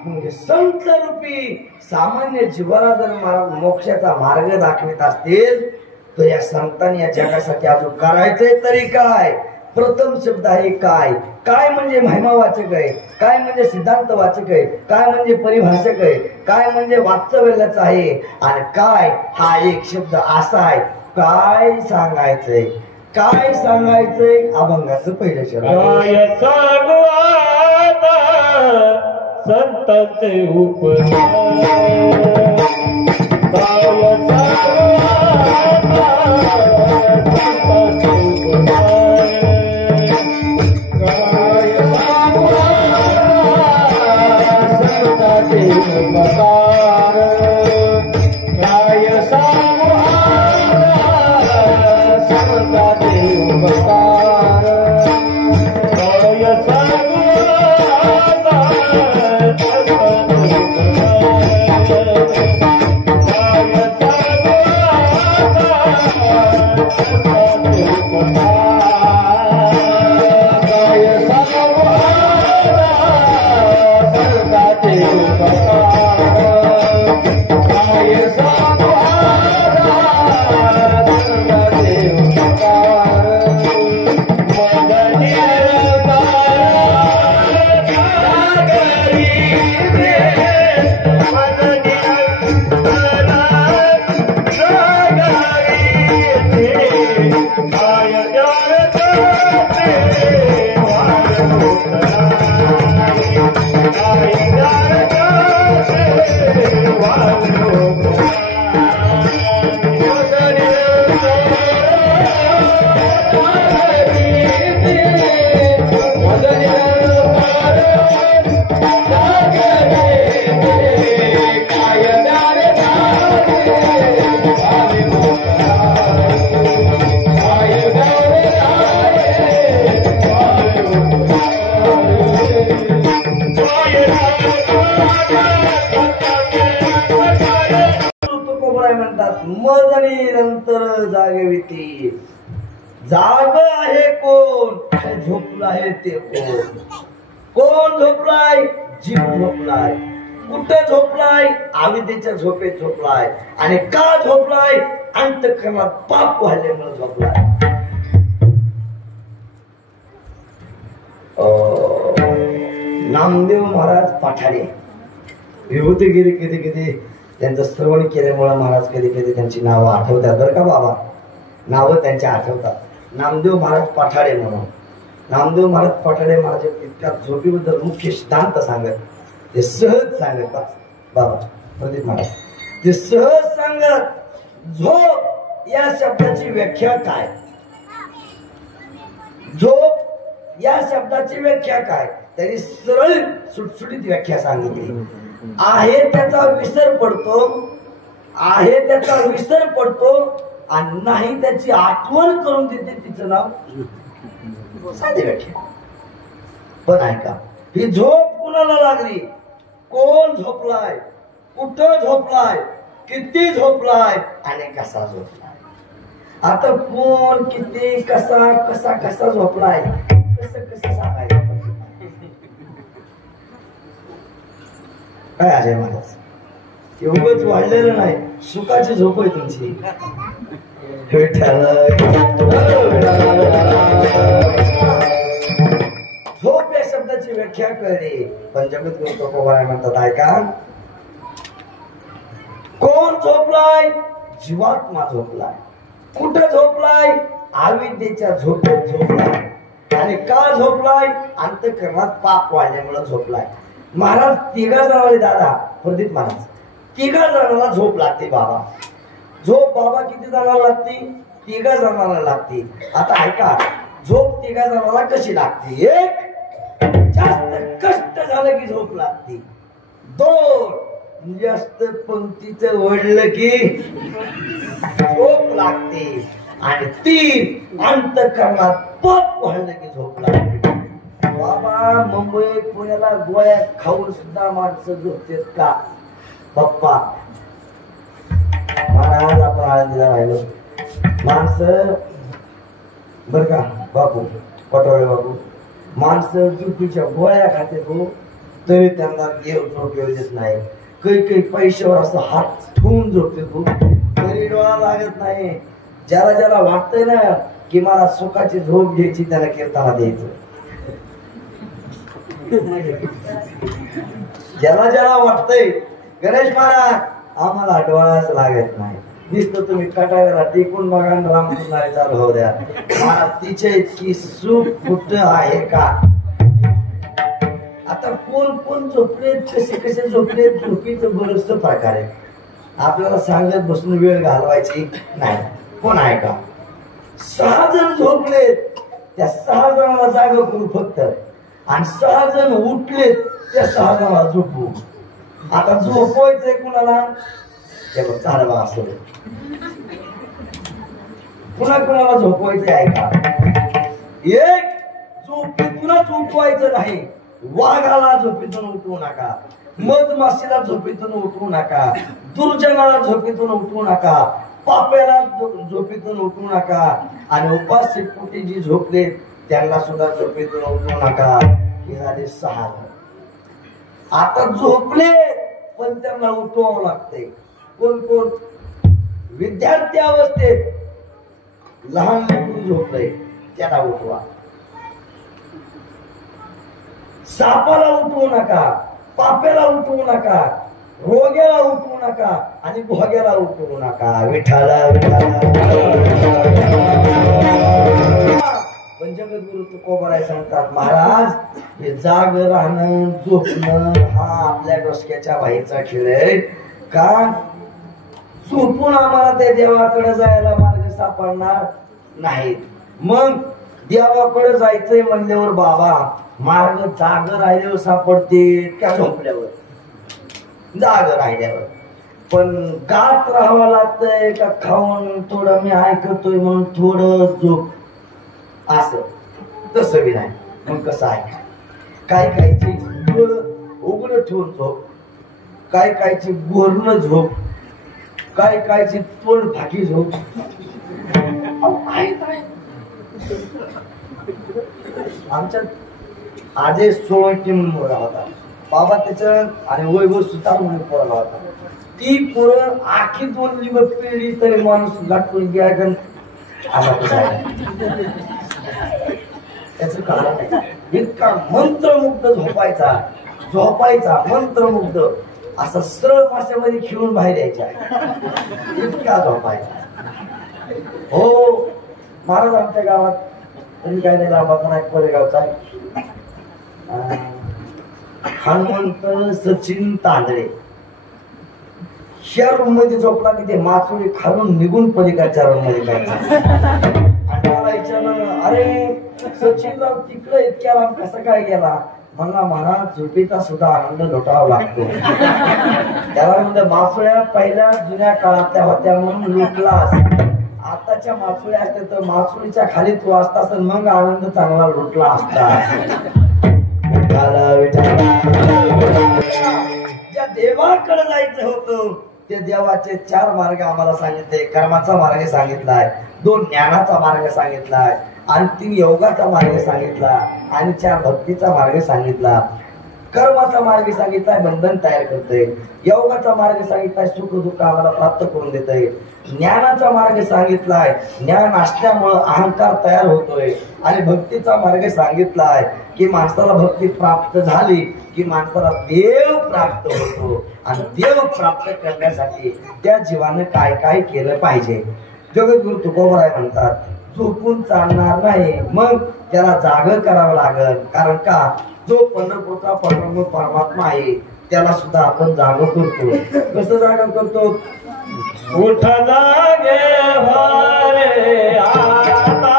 म्हणजे संत रूपी सामान्य जीवाला जर मोक्षाचा मार्ग दाखवित असतील तर या संतांनी या जगासाठी अजून करायचंय तरी काय. प्रथम शब्द आहे काय. काय म्हणजे महिमावाचक आहे, काय म्हणजे सिद्धांत वाचक आहे, काय म्हणजे परिभाषक आहे, काय म्हणजे वास्तव्याचा आहे आणि काय हा एक शब्द असा आहे. काय सांगायचंय, काय सांगायचंय. अभंगाचं पहिलं शब्द काय सांगू आता संतांचे उपदेश. काय सांगू जागविती. जाग आहे कोण, झोपला आहे ते कोण? कोण झोपलाय? जीव झोपलाय. कुठं झोपलाय? अविद्येच्या झोपेत झोपलाय. आणि का झोपलाय? अंतःकरणात पाप व्हायल्यामुळे झोपलाय. नामदेव महाराज पाठाडे विभूतीगिरी कधी कधी त्यांचं श्रवण केल्यामुळे महाराज कधी कधी त्यांची नावं आठवतात बरं का बाबा. नावं त्यांची आठवतात. नामदेव महाराज पाठाडे म्हणून. नामदेव महाराज पाठाडे महाराज इतक्या झोपीबद्दल मुख्य सिद्धांत सांगत, ते सहज सांगत बाबा प्रदीप महाराज. ते सहज सांगत, झोप या शब्दाची व्याख्या काय? झोप या शब्दाची व्याख्या काय? त्यांनी सरळ सुटसुटीत व्याख्या सांगितली. आहे त्याचा विसर पडतो, आहे त्याचा विसर पडतो आणि नाही त्याची आठवण करून देते तिचं नाव. साधी व्याख्या. पण ऐका, ही झोप कुणाला लागली? कोण झोपलाय? कुठं झोपलाय? किती झोपलाय? आणि कसा झोपलाय? आता कोण, किती, कसा कसा कसा झोपलाय, कसं कसं सांगायचं? काय अजय महाराज, एवढंच वाढलेलं नाही, सुखाची झोप आहे तुमची. झोप या शब्दाची व्याख्या कळली. पण जगद्गुरु तुकोबाराय म्हणतात ऐका, कोण झोपलाय? जीवात्मा झोपलाय. कुठं झोपलाय? अविद्येच्या झोपेत झोपलाय. आणि का झोपलाय? अंतःकरणात पाप वाढल्यामुळे झोपलाय. महाराज तिघा जणांना, दादा प्रदीप महाराज, तिघा जणांना झोप लागते बाबा. झोप बाबा किती जणांना लागते? तिघा जणांना लागते. आता ऐका, झोप तिघा जणांना कशी लागते? एक, जास्त कष्ट झालं की झोप लागते. दोन, जास्त पंक्तीचं वडलं की झोप लागते. आणि तीन, अंतःकरणात पाप वाढलं की झोप लागते. बाबा मुंबई पुण्याला गोळ्या खाऊन सुद्धा माणसं झोपतात का? पप्पा महाराज आपण आळंदीला राहिलो, माणसं बर का बापू, पटोळे बापू, माणसं झोपीच्या गोळ्या खाते हो, तरी त्यांना देव झोप येऊ देत नाही. काही काही पैशावर असं हात ठेवून झोपते हो, तरी डोळा लागत नाही. ज्याला ज्याला वाटतंय ना की मला सुखाची झोप घ्यायची, त्याला कीर्ताना द्यायचं. ज्याला ज्याला वाटतंय गणेश महाराज आम्हाला डोळाच लागत नाही, नुसतं तुम्ही कटाळ्याला टेकून बघा, रामकृष्णाला चालू होऊ द्या. मला तिच्या इतकी सुख कुठं आहे का? आता कोण कोण झोपलेत, कसे कसे झोपलेत, झोपीचं बरंच प्रकार आहे. आपल्याला सांगत बसून वेळ घालवायची नाही. कोण आहे का? 6 जण झोपलेत, त्या 6 जणांना जागा करू फक्त. आणि 6 जण उठलेत, त्या 6 जणांना झोपू. आता झोपवायचंय कुणाला? झालं बा असं. पुन्हा कुणाला झोपवायचंय ऐका, एक झोपेतूनच उठवायचं नाही. वाघाला झोपेतून उठवू नका, मधमाशीला झोपेतून उठवू नका, दुर्जनाला झोपेतून उठवू नका, पाप्याला झोपेतून उठवू नका. आणि उपाशी पोटी जी झोपले त्यांना सुद्धा झोपेतून उठवू नका. हे झाले 6. आता झोपले पण त्यांना उठवावं लागते. कोण कोण? विद्यार्थी अवस्थेत लहान लेकरू झोपलंय त्याला उठवा. सापाला उठवू नका, पाप्याला उठवू नका, रोग्याला उठवू नका आणि भोग्याला उठवू नका. विठाला पण जगद्गुरु तुकोबाराय सांगतात, महाराज हे जाग राहणं, झोपणं हा आपल्या डोसक्याच्या बाहेरचा खेळ आहे का? झोपून आम्हाला त्या देवाकडे जायला मार्ग सापडणार नाही. मग देवाकडे जायचंय म्हणल्यावर बाबा मार्ग जाग राहिल्यावर सापडते का झोपल्यावर? जाग राहिल्यावर. पण गात राहावं लागतंय का खाऊन थोडं मी ऐकतोय म्हणून थोडं झोप असं? तसं बी नाही. मग कसं आहे? काय कायची उघड ठेवून झोप, काय कायची बोरण झोप, काय कायची तोंड फाकी झोप, माहित आहे आमच्या आजे 16 म्हणून मुलगा होता बाबा त्याचं आणि वैभव सुद्धा म्हणून पोराला होता ती पोरं आखी 2 दिवस पिळली तरी माणूस गाठून गेला असा त्याच कारण नाही इतका मंत्रमुग्ध झोपायचा मंत्रमुग्ध असा सरळ माशामध्ये खेळून बाहेर यायचा इतका झोपायचा हो महाराज आमच्या गावात तरी काय नाही लांबाचा नाही कोरेगावचा हनुमंत सचिन तांदळे ह्या रूम मध्ये झोपला की ते माचोळी खालून निघून पलीकडच्या रूम मध्ये जायचं आणि मला विचारलं अरे सचिनराव तिकडे इतक्या लांब कसा काय गेला म्हणला महाराज झोपेचा सुद्धा आनंद लुटावा लागतो त्याला म्हणजे माचोळ्या पहिल्या जुन्या काळातल्या होत्या म्हणून लुटला आताच्या माचोळ्या असत्या तर माचोळीच्या खाली तू असता असेल मग आनंद चांगला लुटला असता ज्या देवाकडे जायचं होतं त्या देवाचे 4 मार्ग आम्हाला सांगितले कर्माचा मार्ग सांगितलाय 2 ज्ञानाचा मार्ग सांगितलाय आणि 3 योगाचा मार्ग सांगितला आणि 4 भक्तीचा मार्ग सांगितला कर्माचा मार्ग सांगितलाय बंधन तयार करतोय योगाचा मार्ग सांगितलाय सुख दुःख आम्हाला प्राप्त करून देतोय ज्ञानाचा मार्ग सांगितलाय ज्ञान असल्यामुळं अहंकार तयार होतोय आणि भक्तीचा मार्ग सांगितलाय की माणसाला भक्ती प्राप्त झाली की माणसाला देव प्राप्त होतो आणि देव प्राप्त करण्यासाठी त्या जीवाने काय काय केलं पाहिजे जगद्गुरु तुकोबराय म्हणतात झोपून चालणार नाही मग त्याला जाग करावं लागल कारण का जो पंढरपूरचा पंढरपूर परमात्मा आहे त्याला सुद्धा आपण जाग करतो कसं जाग करतो उठ जागे भारे आता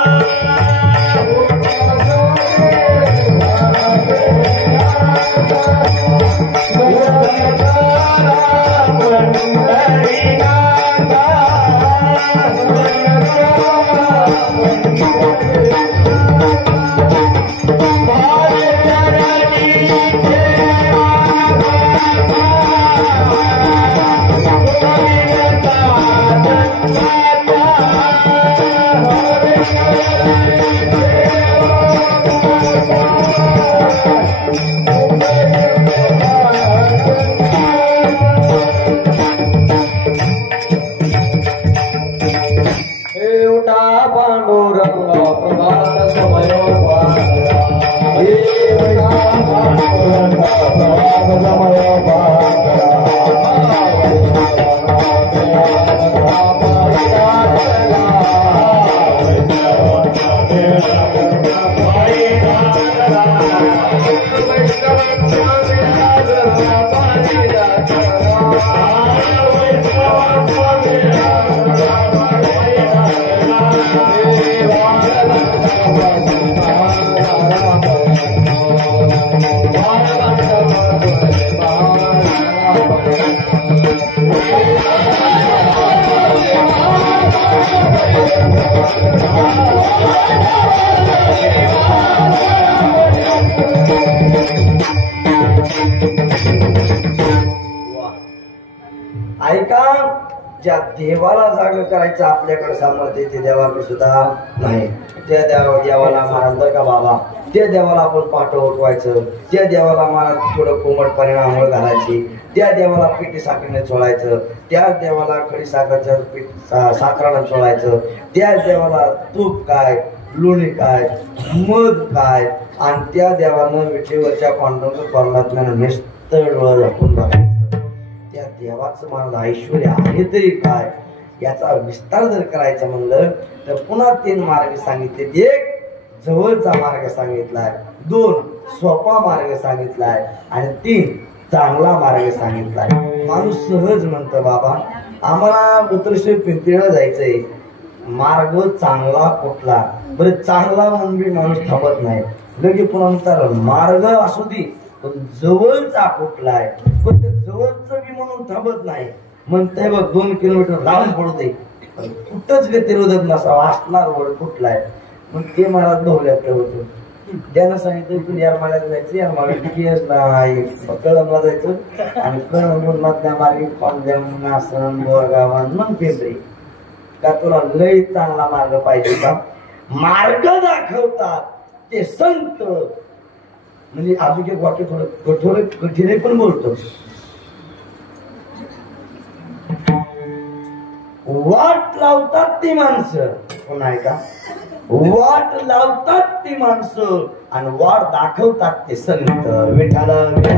ऐका ज्या देवाला जाग करायचं आपल्याकडे सामर्थ्य ते देवाकडे सुद्धा नाही त्या देवाला महाराज का बाबा त्या देवाला आपण पाठ उठवायचं त्या देवाला महाराज थोडं कोमट पाण्याने आंघोळ घालायची त्या देवाला पिठी साखरेने चोळायचं त्या देवाला खडी साखरच्या साखरानं चोळायचं त्या देवाला तूप काय लोणी काय मध काय आणि त्या देवानं विठेवरच्या पांडुरंग परमात्म्यानं निस्तर डोळं झाकून बघायचं त्या देवाचं मला ऐश्वर आहे तरी काय याचा विस्तार जर करायचा म्हणलं तर पुन्हा 3 मार्ग सांगितले 1 जवळचा मार्ग सांगितलाय 2 सोपा मार्ग सांगितलाय आणि 3 चांगला मार्ग सांगितलाय माणूस सहज म्हणतो बाबा आम्हाला उतरश्री पिंपरीला जायचंय मार्ग चांगला कुठला बरं चांगला म्हणून माणूस थांबत नाही लगे पुन्हा म्हणतात मार्ग असू दे पण जवळचा कुठला आहे पण ते जवळच बी म्हणून थांबत नाही म्हणताय बघ 2 किलोमीटर लांब पडू दे कुठंच गतिरोधक नसावा असला रोड कुठला आहे मग ते मला ढोल्यात होतं त्यानं सांगितलं की यार मला जायचं यार मला केस नाही कळमला जायचं आणि कळमधून मधल्या मार्गे पांड्या आसन बोरगावान मग पिंपरी का तुला लय चांगला मार्ग पाहिजे का? मार्ग दाखवतात ते संत. म्हणजे अजून एक वाक्य थोडं कठीण पण बोलतो. वाट लावतात ती माणसं, कोण आहे का? वाट लावतात ती माणसं आणि वाट दाखवतात ते संत. विठाला तुम्ही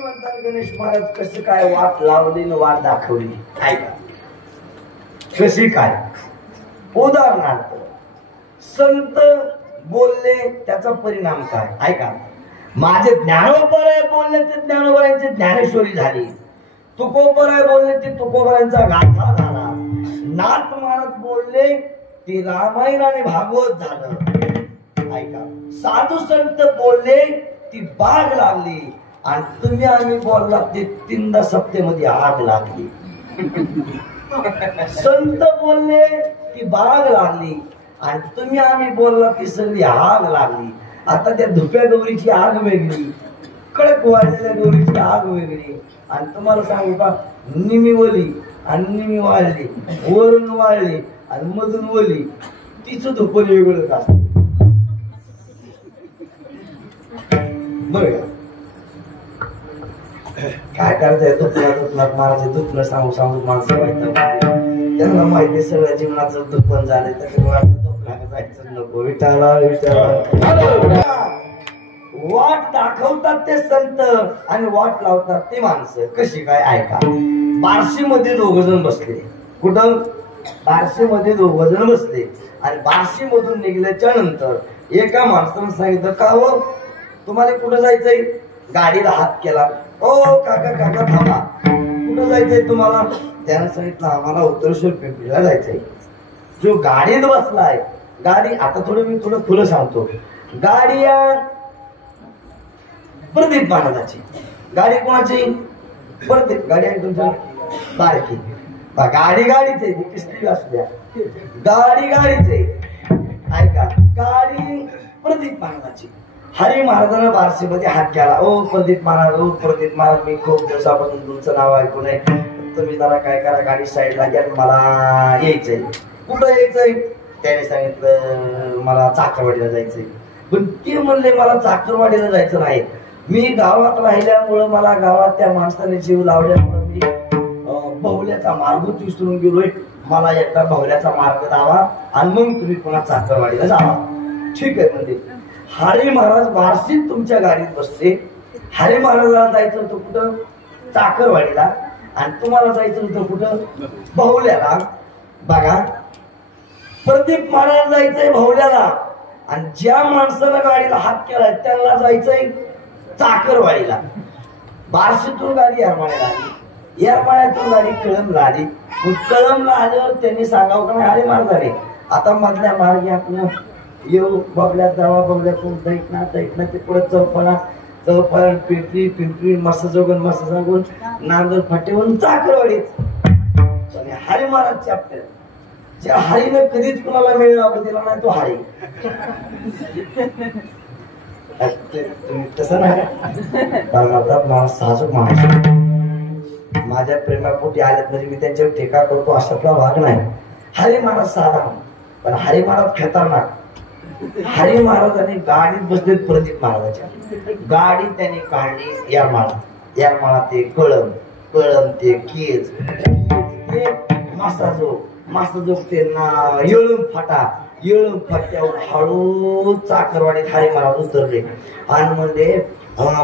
म्हणता गणेश महाराज कसं काय वाट लावली न वाट दाखवली? ऐका कशी काय. उदाहरणार्थ संत बोलले त्याचा परिणाम काय? ऐका. माझे ज्ञानोबराय बोलले ते ज्ञानोबरायांची ज्ञानेश्वरी झाली. तुकोबराय बोलले ते तुकोबरायांचा गाथा झाला. नाथ महाराज बोलले ते रामायण आणि भागवत झालं. ऐका. साधू संत बोलले ती बाग लागली आणि तुम्ही आम्ही बोलला ते तीनदा सप्तेमध्ये आग लागली. संत बोलले ती बाग लागली आणि तुम्ही आम्ही बोलला ती सगळी आग लागली. आता त्या धुप्या गौरीची आग वेगळी, कडक वाढलेल्या गौरीची आग वेगळी. आणि तुम्हाला सांगू का, निमी वली आणि निमी वाळली, वरून वाळली आणि मधून वली, तिचं धुप वेगळं का असतं बघ. काय करायचंय दुखण्यात मारायचं, दुखणं सांगू माणसं माहिती त्यांना माहिती सगळ्या जीवनाचं दुःखन झालंय. त्याच्यामुळे दुखण्यात जायचं नको. विटाला वाट दाखवतात ते संत आणि वाट लावतात ते माणसं. कशी काय? ऐका. बार्शी मध्ये 2 जण बसले. कुठं? बार्शी मध्ये 2 जण बसले आणि बार्शी मधून निघल्याच्या नंतर एका माणसानं सांगितलं, का हो तुम्हाला कुठं जायचंय? गाडीला हात केला. ओ काका काका थांबा, कुठं जायचंय तुम्हाला? त्यानं सांगितलं आम्हाला उत्तरेश्वर पिंपरीला जायचंय. जो गाडीत बसलाय, गाडी आता मी थोडं फुलं सांगतो. गाडी प्रदीप महाराजाची. गाडी कोणाची? प्रदीप. गाडी आहे तुमच्या बारकी. गाडी गाडीच आहे, कसली असू द्या, गाडी गाडीच आहे. ऐका. गाडी प्रदीप महाराजाची. हरी महाराजांना बार्शीमध्ये हात केला. ओ प्रदीप महाराज, ओ प्रदीप महाराज, मी खूप दिवसापासून तुमचं नाव ऐकून आहे. तुम्ही जरा काय करा, गाडी साईडला घ्या, मला यायचंय. कुठं यायचंय? त्याने सांगितलं मला चाकरवाडीला जायचंय. पण ते म्हणले मला चाकरवाडीला जायचं नाही, मी गावात राहिल्यामुळं, मला गावात त्या माणसाने जीव लावल्यामुळं मी बहुल्याचा मार्ग विसरून गेलोय. मला एकदा बहुल्याचा मार्ग दावा आणि मग तुम्ही पुन्हा चाकरवाडीला जावा. ठीक आहे म्हणजे. हरी महाराज बार्शीत तुमच्या गाडीत बसते. हरी महाराजाला जायचं होतं कुठं? चाकरवाडीला. आणि तुम्हाला जायचं होतं कुठं? बहुल्याला. बघा, प्रदीप महाराज जायचंय बहुल्याला आणि ज्या माणसानं गाडीला हात केलाय त्यांना जायचंय चाकरवाडीला. बार्शीतून गाडी येरमाळ्याला आली, येरमाळ्यातून गाडी कळमला आली. कळमला आल्यावर त्यांनी सांगावं का नाही, हरी महाराजाने आता मधल्या मार्गे आपलं येऊ, बबल्यात जावा, बबल्यातून दैटना ते पुढे चौपळा, पिंपरी, पिंपरी मसजोगन, नांदूर फाटेवरून चाकरवाडीत. हरी महाराज चॅप्टर ज्या हरीनं कधीच कुणाला मिळला दिला नाही तो हरी. तसं नाही, मला साजूक माणूस माझ्या प्रेमापोटी आल्यात म्हणजे मी त्यांच्यावर टीका करतो अशातला भाग नाही. हरी महाराज साधा, पण हरी महाराज खतरनाक. हरी महाराजांनी गाडीत बसले प्रदीप महाराजाच्या. गाडी त्यांनी काढली येरमाळा, येरमाळा ते कळम, कळम ते केज, ते मासाजोग ते येळून फाटा, येळून फाट्यावर हळू चाकरवाडीत हरी महाराज उतरले आणि म्हणजे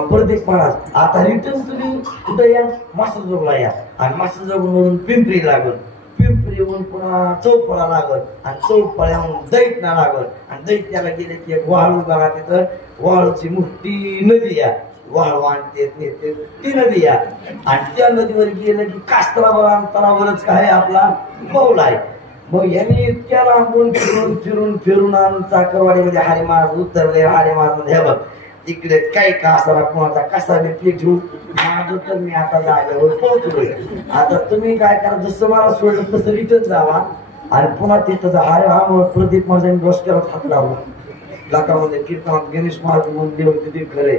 प्रदीप महाराज आता रिटर्न तुम्ही कुठे या? मासाजोगला या. आणि मासाजोगून पिंपरी लागल, पिंपरीहून पुन्हा चौपळा लागल आणि चौपळ्याहून दैटना लागल आणि दैटण्याला गेले की एक वाळू बघा, तिथं वाळूची मोठी नदी या, वाळू आणते ती नदी या. आणि त्या नदीवर गेलं की कास्तरावर अंतरावरच काय आपला बहुल आहे. मग यांनी इतक्या लांबून फिरून आणून चाकरवाडीमध्ये हरी महाराज उतरले. हरी महाराज हे बघ इकडे काही कासारा कोणाचा कसा भेटली ठेवू माझं, तर मी आता जागेवर पोहोचलोय. आता तुम्ही काय करा, जसं मला सोडलं तसं रिटर्न जावा आणि पुन्हा तिथं जा. अरे हा प्रदीप महाराजांनी डोसक्यावर हात लावला. लाखामध्ये कीर्तनात गणेश महाराज मंदिर किती खरे.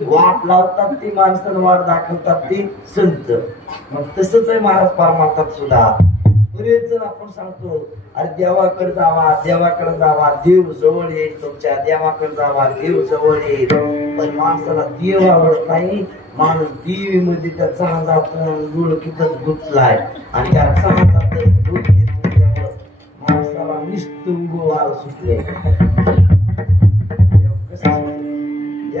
वाट लावतात ती माणसं, वाट दाखवतात ती संत. मग तसंच आहे महाराज परमार्थात सुद्धा. बरेच जण आपण सांगतो अरे देवाकडे जावा देवाकडे जावा देव जवळ येईल तुमच्या देवाकडे जावा देव जवळ येईल पण माणसाला देव आवडत नाही माणूस देवीमध्ये त्या चहाचा डुळकीतच गुंतलाय आणि त्या चहाचा माणसाला निस्तुंग सुटले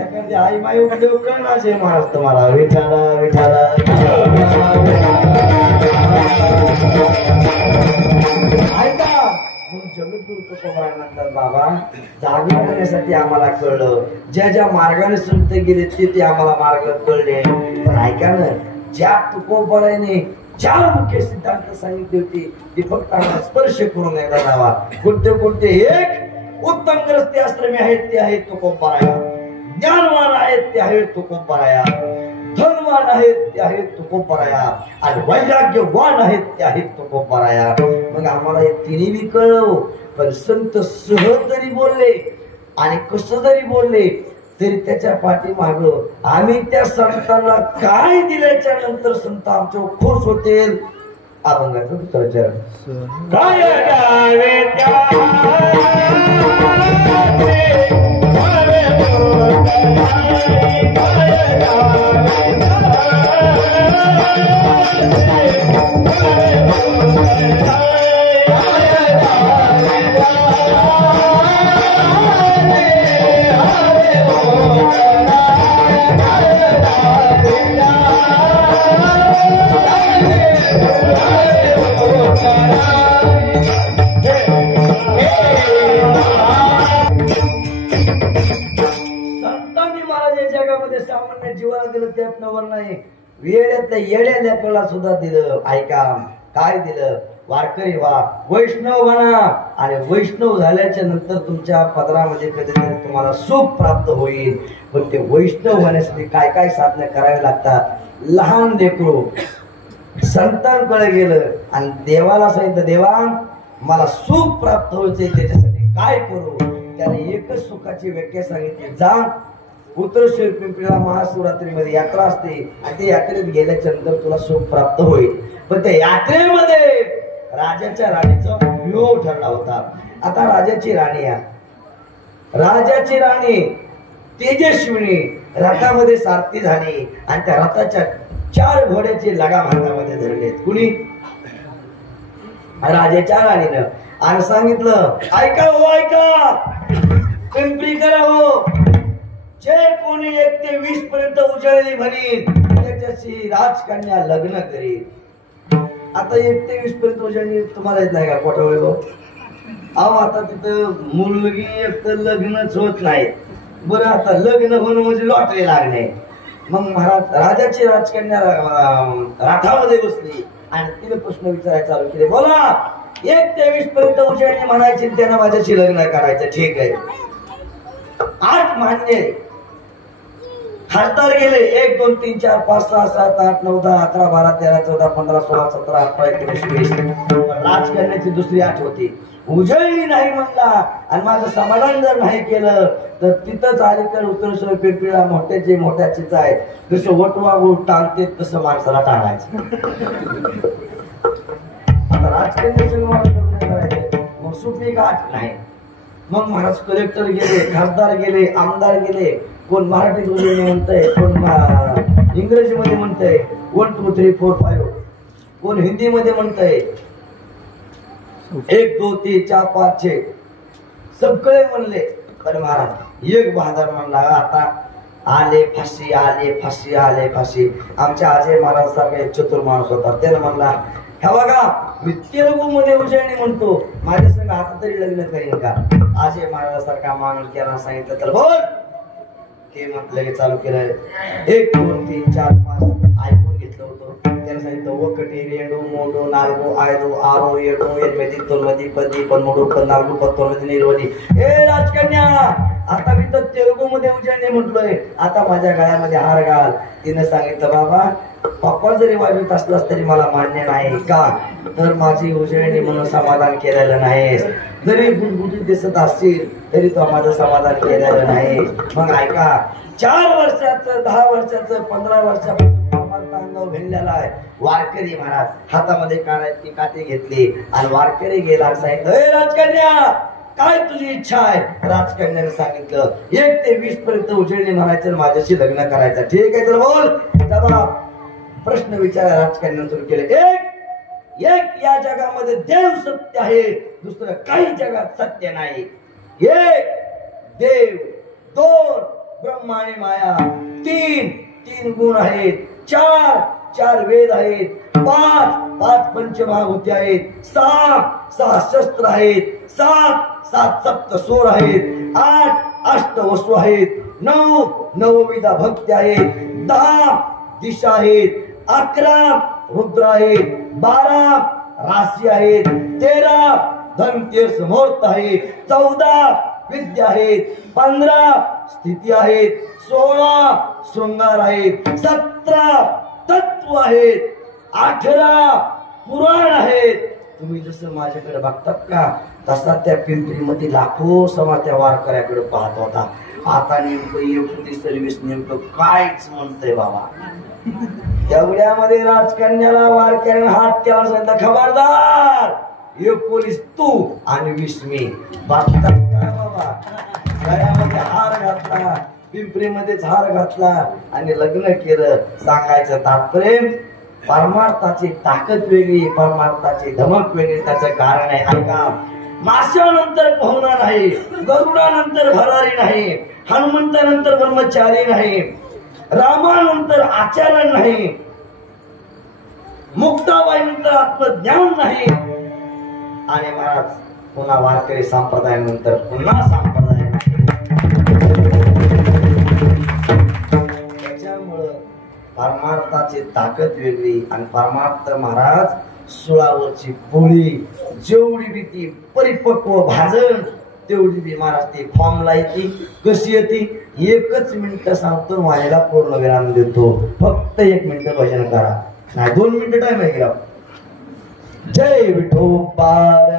एखादी आई माई उपयोग करणार महाराज तुम्हाला विठाला विठाला ऐका जगत बाबा जागे होण्यासाठी आम्हाला कळलं ज्या ज्या मार्गाने संत गेले ते आम्हाला मार्ग कळले पण ऐका ना ज्या तुकोबराने चार मुख्य सिद्धांत सांगितले होते ते फक्त आम्हाला स्पर्श करून एकदा जावा कोणते कोणते एक उत्तम ग्रस्ती आश्रमी आहेत ते आहेत तुकोबराया ज्ञानवान आहेत ते आहेत तुकोबराया धनवान आहेत ते आहेत तुकोबराया आणि वैराग्यवान आहेत ते आहेत तुकोबराया मग आम्हाला हे तिन्ही बी कळलं पण संत सहज जरी बोलले आणि कसं जरी बोलले तरी त्याच्या पाठीमाग आम्ही त्या संतांना काय दिल्याच्या नंतर संत आमच्या खुश होतील अभंगाचं दुसरं चरण काय गावे सामान्य जीवाला दिलं त्यात नवर नाही वेळेतल्या येड्या लेकराला सुद्धा दिलं ऐका काय दिलं वारकरी व्हा वैष्णव बना आणि वैष्णव झाल्याच्या नंतर तुमच्या पदरामध्ये कधीतरी तुम्हाला सुख प्राप्त होईल पण ते वैष्णव होण्यासाठी काय काय साधनं करावी लागतात लहान लेकरू संतांकडे गेलं आणि देवाला सांगितलं देवा मला सुख प्राप्त व्हायचंय त्याच्यासाठी काय करू त्याने एकच सुखाची व्याख्या सांगितली जा उत्तरेश्वर पिंपरीला महाशिवरात्रीमध्ये यात्रा असते आणि त्या यात्रेत गेल्याच्या नंतर तुला सुख प्राप्त होईल पण त्या यात्रेमध्ये राजाच्या राणीचा विवाह ठरला होता आता राजाची राणी राजाची राणी तेजस्विनी रथामध्ये सारथी झाली आणि त्या रथाच्या 4 घोड्याचे लगाम हातामध्ये धरलेत कुणी राजाच्या राणीनं आणि सांगितलं ऐका हो ऐका पिंपरी करा हो जे कोणी 1 ते 20 पर्यंत उजळली म्हणीन त्याच्याशी राजकन्या लग्न करील आता 1 ते 20 पर्यंत उजळली तुम्हाला येत नाही का कोटावळे अहो आता तिथं मुलगी एक तर लग्नच होत नाही बरं आता लग्न होणं म्हणजे लॉटरी लागणे मग महाराज राजाची राजकन्या राठामध्ये बसली आणि तिने प्रश्न विचारायला चालू केले बोला 1 ते 20 पर्यंत उजळणी म्हणायची त्यांना माझ्याशी लग्न करायचं ठीक आहे 8 मान्य खासदार गेले 1 2 3 4 5 6 7 8 9 10 11 12 13 14 15 16 17 18 19 20 राजकारण्याची दुसरी 8 होती उजळली नाही म्हणला आणि माझं समाधान जर नाही केलं तर तिथंच अलीकडे उत्तरेश्वर पिंपरीला मोठ्याचे मोठ्याचीच आहे जसं वटवा गुळ टांगते तसं माणसाला टांगायचं आता राजकारण्याचे मग सुपी गाठ नाही मग महाराज कलेक्टर गेले खासदार गेले आमदार गेले कोण मराठीत उजळणी म्हणतंय कोण इंग्रजीमध्ये म्हणतंय 1 2 3 4 5 कोण हिंदीमध्ये म्हणतंय 1 2 3 4 5 6 सगळे म्हणले पण महाराज एक बहादर म्हणला आता आले फाशी आले फाशी आले फाशी आमच्या अजय महाराज सारखा एक चतुर माणूस होता त्याने म्हणला हा बघा मी तेलुगू मध्ये उजळणी म्हणतो माझ्या संग आता तरी लग्न करीन का अजय महाराज सारखा माणूस त्यांना सांगितलं तर बोल ते लगेच चालू केलं 1 2 3 4 5 ऐकून घेतलं होतं त्याने सांगितलं ఒకటి 2 3 4 5 6 7 8 9 10 11 12 13 14 15 16 17 18 19 20 राजकन्या आता मी तर तेलुगू मध्ये उजळणी म्हटलोय आता माझ्या गळ्यामध्ये हार घाल तिने सांगितलं बाबा पप्पा जरी वाजवत असलास तरी मला मान्य नाही का तर माझी उजळणी म्हणून समाधान केलेलं नाही जरी गुटगुटीत दिसत असतील तरी तो माझं समाधान केलेलं नाही. मग ऐका, 4 वर्षाचं 10 वर्षाचं 15 वर्षापासून अंगावर भिनलेला आहे वारकरी महाराज. हातामध्ये कानाची काठी घेतली आणि वारकरी गेला, सांगितलं, ए राजकन्या, काय तुझी इच्छा आहे? राजकन्याने सांगितलं, 1 ते 20 पर्यंत उजळणी म्हणायचं, माझ्याशी लग्न करायचं. ठीक आहे, तर बोल. जबाब प्रश्न विचारा राजकन्याने सुरू केले. एक या जगामध्ये देव सत्य आहे, दुसरं काही जगात सत्य नाही. 1 देव, 2 ब्रह्मा आणि माया, 3 गुण आहेत, 4 वेद आहेत, 5 पंचमहाभूती आहेत, 6 शस्त्र आहेत, 7 सप्त स्वर आहेत, 8 अष्टवस्तू आहेत, 9 नवविधा भक्ती आहेत, 10 दिशा आहेत, 11 रुद्र आहेत, 12 राशी आहेत, 13 धनतेरस मुहूर्त आहेत, 14 विद्या आहेत, 15 स्थिती आहेत, 16 शृंगार आहेत, 17 तत्व आहेत, 18 पुराण आहेत. तुम्ही जसं माझ्याकडे बघतात का, तसा त्या पिंपरीमध्ये लाखो समा त्या वारकऱ्याकडे पाहत होता. आता नेमकं 29 नेमकं कायच म्हणतंय बाबा. एवढ्यामध्ये राजकन्याला वारकऱ्याने हात केला, सांगितलं, खबरदार, 19 तू आणि 20 मी. बघतात काय बाबा, गळ्यामध्ये हार घातला, पिंपरीमध्येच हार घातला आणि लग्न केलं. सांगायचं तात्पर्य, परमार्थाची ताकद वेगळी, परमार्थाची धमक वेगळी. त्याचं कारण आहे, ऐका, माशानंतर पोहणा नाही, गरुडानंतर भरारी नाही, हनुमंतानंतर ब्रह्मचारी नाही, रामानंतर आचरण नाही, मुक्ताबाईनंतर आत्मज्ञान नाही, आणि महाराज पुन्हा वारकरी संप्रदायानंतर पुन्हा संप्रदाय नाही. त्याच्यामुळं परमार्थाची ताकद वेगळी आणि परमार्थ महाराज सुळावरची पोळी, जेवढी बी ती परिपक्व भाजन तेवढी बी महाराज ती फॉर्मला येते. कशी येते? 1 मिनिट सांगतो, व्हायला पूर्ण विराम देतो. फक्त 1 मिनिट भजन करा, नाही 2 मिनिट टाइम आहे गेला. जय विठोबार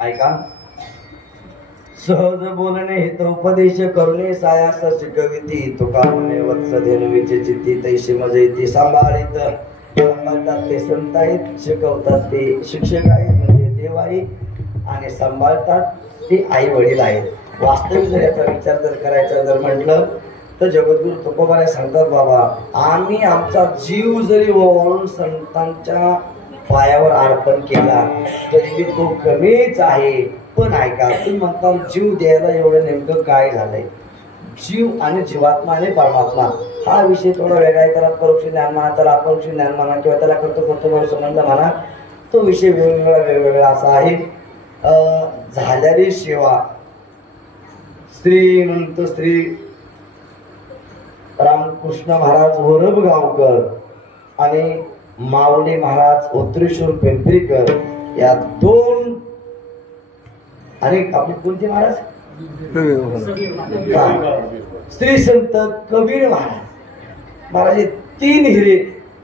ऐका, सहज बोलणे हित उपदेश करुणे सायास शिकविती. तुका म्हणे वत्स धेनुविचे चित्ती, तैसे मजे ती सांभाळीत. सांभाळतात ते संत आहेत, शिकवतात ते शिक्षक आहेत म्हणजे देव आहे, आणि सांभाळतात ते आई वडील आहेत. वास्तविक जर याचा विचार जर करायचा जर म्हटलं तर जगद्गुरु तुकोबाराय सांगतात, बाबा आम्ही आमचा जीव जरी ओवाळून संतांच्या पायावर अर्पण केला तरी तो कमीच आहे. पण ऐका, तुम्ही म्हणता जीव द्यायला एवढं नेमकं काय झालंय? जीव आणि जीवात्मा आणि परमात्मा हा विषय थोडा वेगळा आहे. त्याला परोक्ष ज्ञान म्हणा, त्याला अपरोक्ष ज्ञान म्हणा, किंवा त्याला कर्तृत्व संबंध म्हणा, तो विषय वेगवेगळा असा आहे. झालेली सेवा श्रीमंत श्री रामकृष्ण महाराज वरबगावकर आणि माऊली महाराज उत्तरेश्वर पिंपरीकर या 2 आणि आपले कोणते महाराज? श्री संत कबीर महाराज 3 हिरे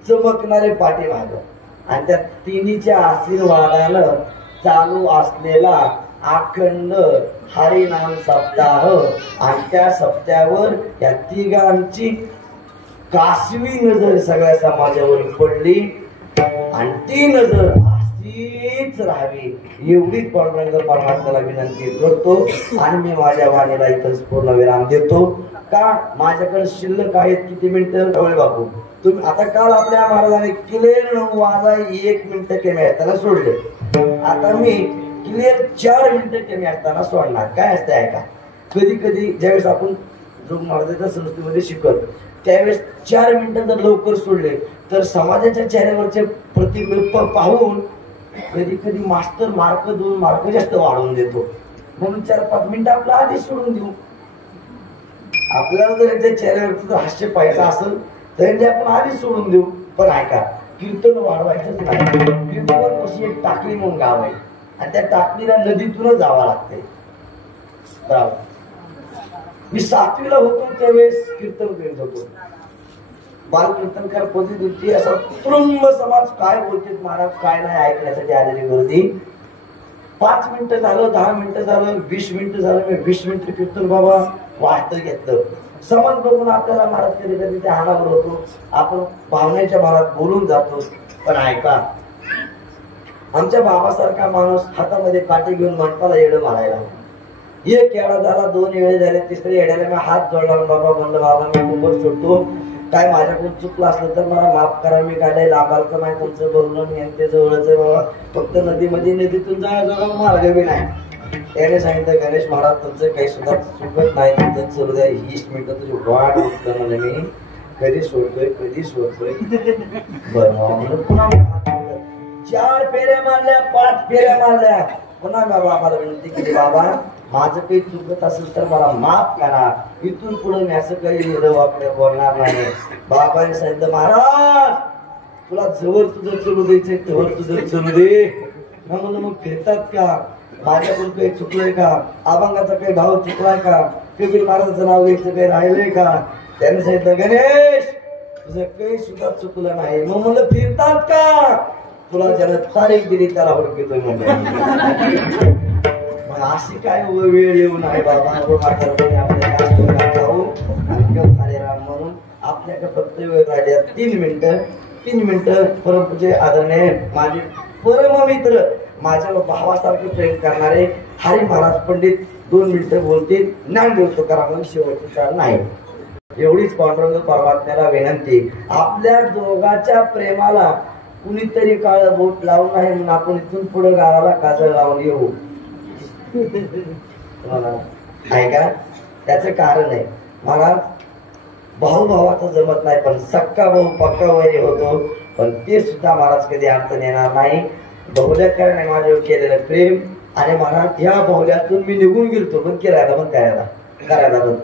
चमकणारे पाठीमाग, आणि त्या 3च्या आशीर्वादानं चालू असलेला अखंड हरिनाम सप्ताह, आणि त्या सप्त्यावर या 3घांची कासवी नजर सगळ्या समाजावर पडली, आणि ती नजर अशीच राहावी एवढीच परमात्म्याला विनंती करतो. आणि मी माझ्या वाणीला इथंच पूर्ण विराम देतो. का माझ्याकडे शिल्लक आहेत किती मिनिटं? डोळे बापू तुम्ही आता काल आपल्या महाराजांनी क्लिअर 9 वाजा 1 मिनिट कमी असताना सोडले. आता मी क्लिअर 4 मिनिटं कमी असताना सोडणार. काय असतं ऐका, कधी कधी ज्यावेळेस आपण जो महाराजांच्या संस्थेमध्ये शिकत त्यावेळेस 4 मिनिटं जर लवकर सोडले तर समाजाच्या चेहऱ्यावरचे प्रतिबिंब पाहून कधी कधी मास्तर मार्क 2 मार्क जास्त वाढवून देतो, म्हणून 4-5 मिनिटं आपलं आधीच सोडून देऊ. आपल्याला जर त्या चेहऱ्यावरती जर हास्य पाहायचं असेल तर ते आपण आधीच सोडून देऊ. पण ऐका, कीर्तन वाढवायचंच नाही. कीर्तन कशी एक टाकली म्हणून गाव आहे आणि त्या टाकलीला नदीतूनच जावं लागतंय. बरोबर. मी 7वीला होतो त्यावेळेस कीर्तन करीत होतो. बाल कीर्तनकार पदी द्वितीय असा तुरुंब समाज काय बोलते महाराज काय नाही ऐकण्यासाठी आलेली गर्दी. 5 मिनिटं झालं, 10 मिनिटं झालं, 20 मिनिटं झालं. मी 20 मिनिटं कीर्तन बाबा वाटतं घेतलं. समाज बघून आपल्याला महाराज कधी कधी त्या हाणावर होतो, आपण भावनेच्या भावात बोलून जातो. पण ऐका, आमच्या बाबासारखा माणूस हातामध्ये काठी घेऊन मंडपाला येडं मारायला. एक येडा झाला, 2 येडे झाले, 3ऱ्या येड्याला मी हात जोडला. बाबा म्हणलं बाबा मी कुंभर सोडतो, काय माझ्याकडून चुकलं असलं तर मला माफ करा. मी काय नाही लाभार्थं नाही, तुमचं बोलणं यांच्या जवळच आहे बाबा. फक्त नदीतून जायचं मार्ग बी नाही. त्याने सांगितलं गणेश महाराज तुमचं काही सुद्धा चुकत नाही, तुमचं चलू द्या. 20 मिनिटं तुझी वाट बघतो म्हणजे मी कधी सोडतोय. बरं पुन्हा 4 फेऱ्या मारल्या, 5 फेऱ्या मारल्या. पुन्हा बाबाला विनंती केली, बाबा माझं काही चुकत असेल तर मला माफ करा, इथून पुढे मी असं काही वाकडे बोलणार नाही. बाबाने सांगितलं महाराज तुला जवळ तुझं चलू द्यायचंय तेव्हा तुझं चलू दे. म्हणून मग फिरतात का, माझ्याकडून काही चुकलंय का, अभंगाचा काही भाव चुकलाय का, कबीर महाराजांचं नाव घ्यायचं काही राहिलंय का. त्याने सांगितलं गणेश तुझं काही सुद्धा चुकलं नाही. मग म्हणलं फिरतात का, तुला ज्याला तारीख दिली त्याला ओळखतोय म्हणजे. मग अशी काय वेळ येऊ नये बाबा, म्हणून आपल्याकडे फक्त वेळ राहिल्या 3 मिनिटं. 3 मिनिटं परमपूज्य आदरणीय माझे परममित्र, माझ्या भावासारखे प्रेम करणारे हरी महाराज पंडित 2 मिनिटं बोलतील. ज्ञानदेव तुकाराम शेवटची काळ नाही. एवढीच पांडुरंग परमात्म्याला विनंती, आपल्या दोघांच्या प्रेमाला कुणीतरी काळ बोट लावून नाही म्हणून आपण इथून पुढे गावाला काजळ लावून येऊ. ऐका, त्याचं कारण आहे महाराज भाऊ भावाचं जमत नाही, पण सक्का भाऊ पक्का वैरी होतो. पण ते सुद्धा महाराज कधी अडचण येणार नाही. बहुल्याकडे माझ्यावर केलेलं प्रेम आणि महाराज ह्या बहुल्यातून मी निघून गेलतो, पण करायला बंद.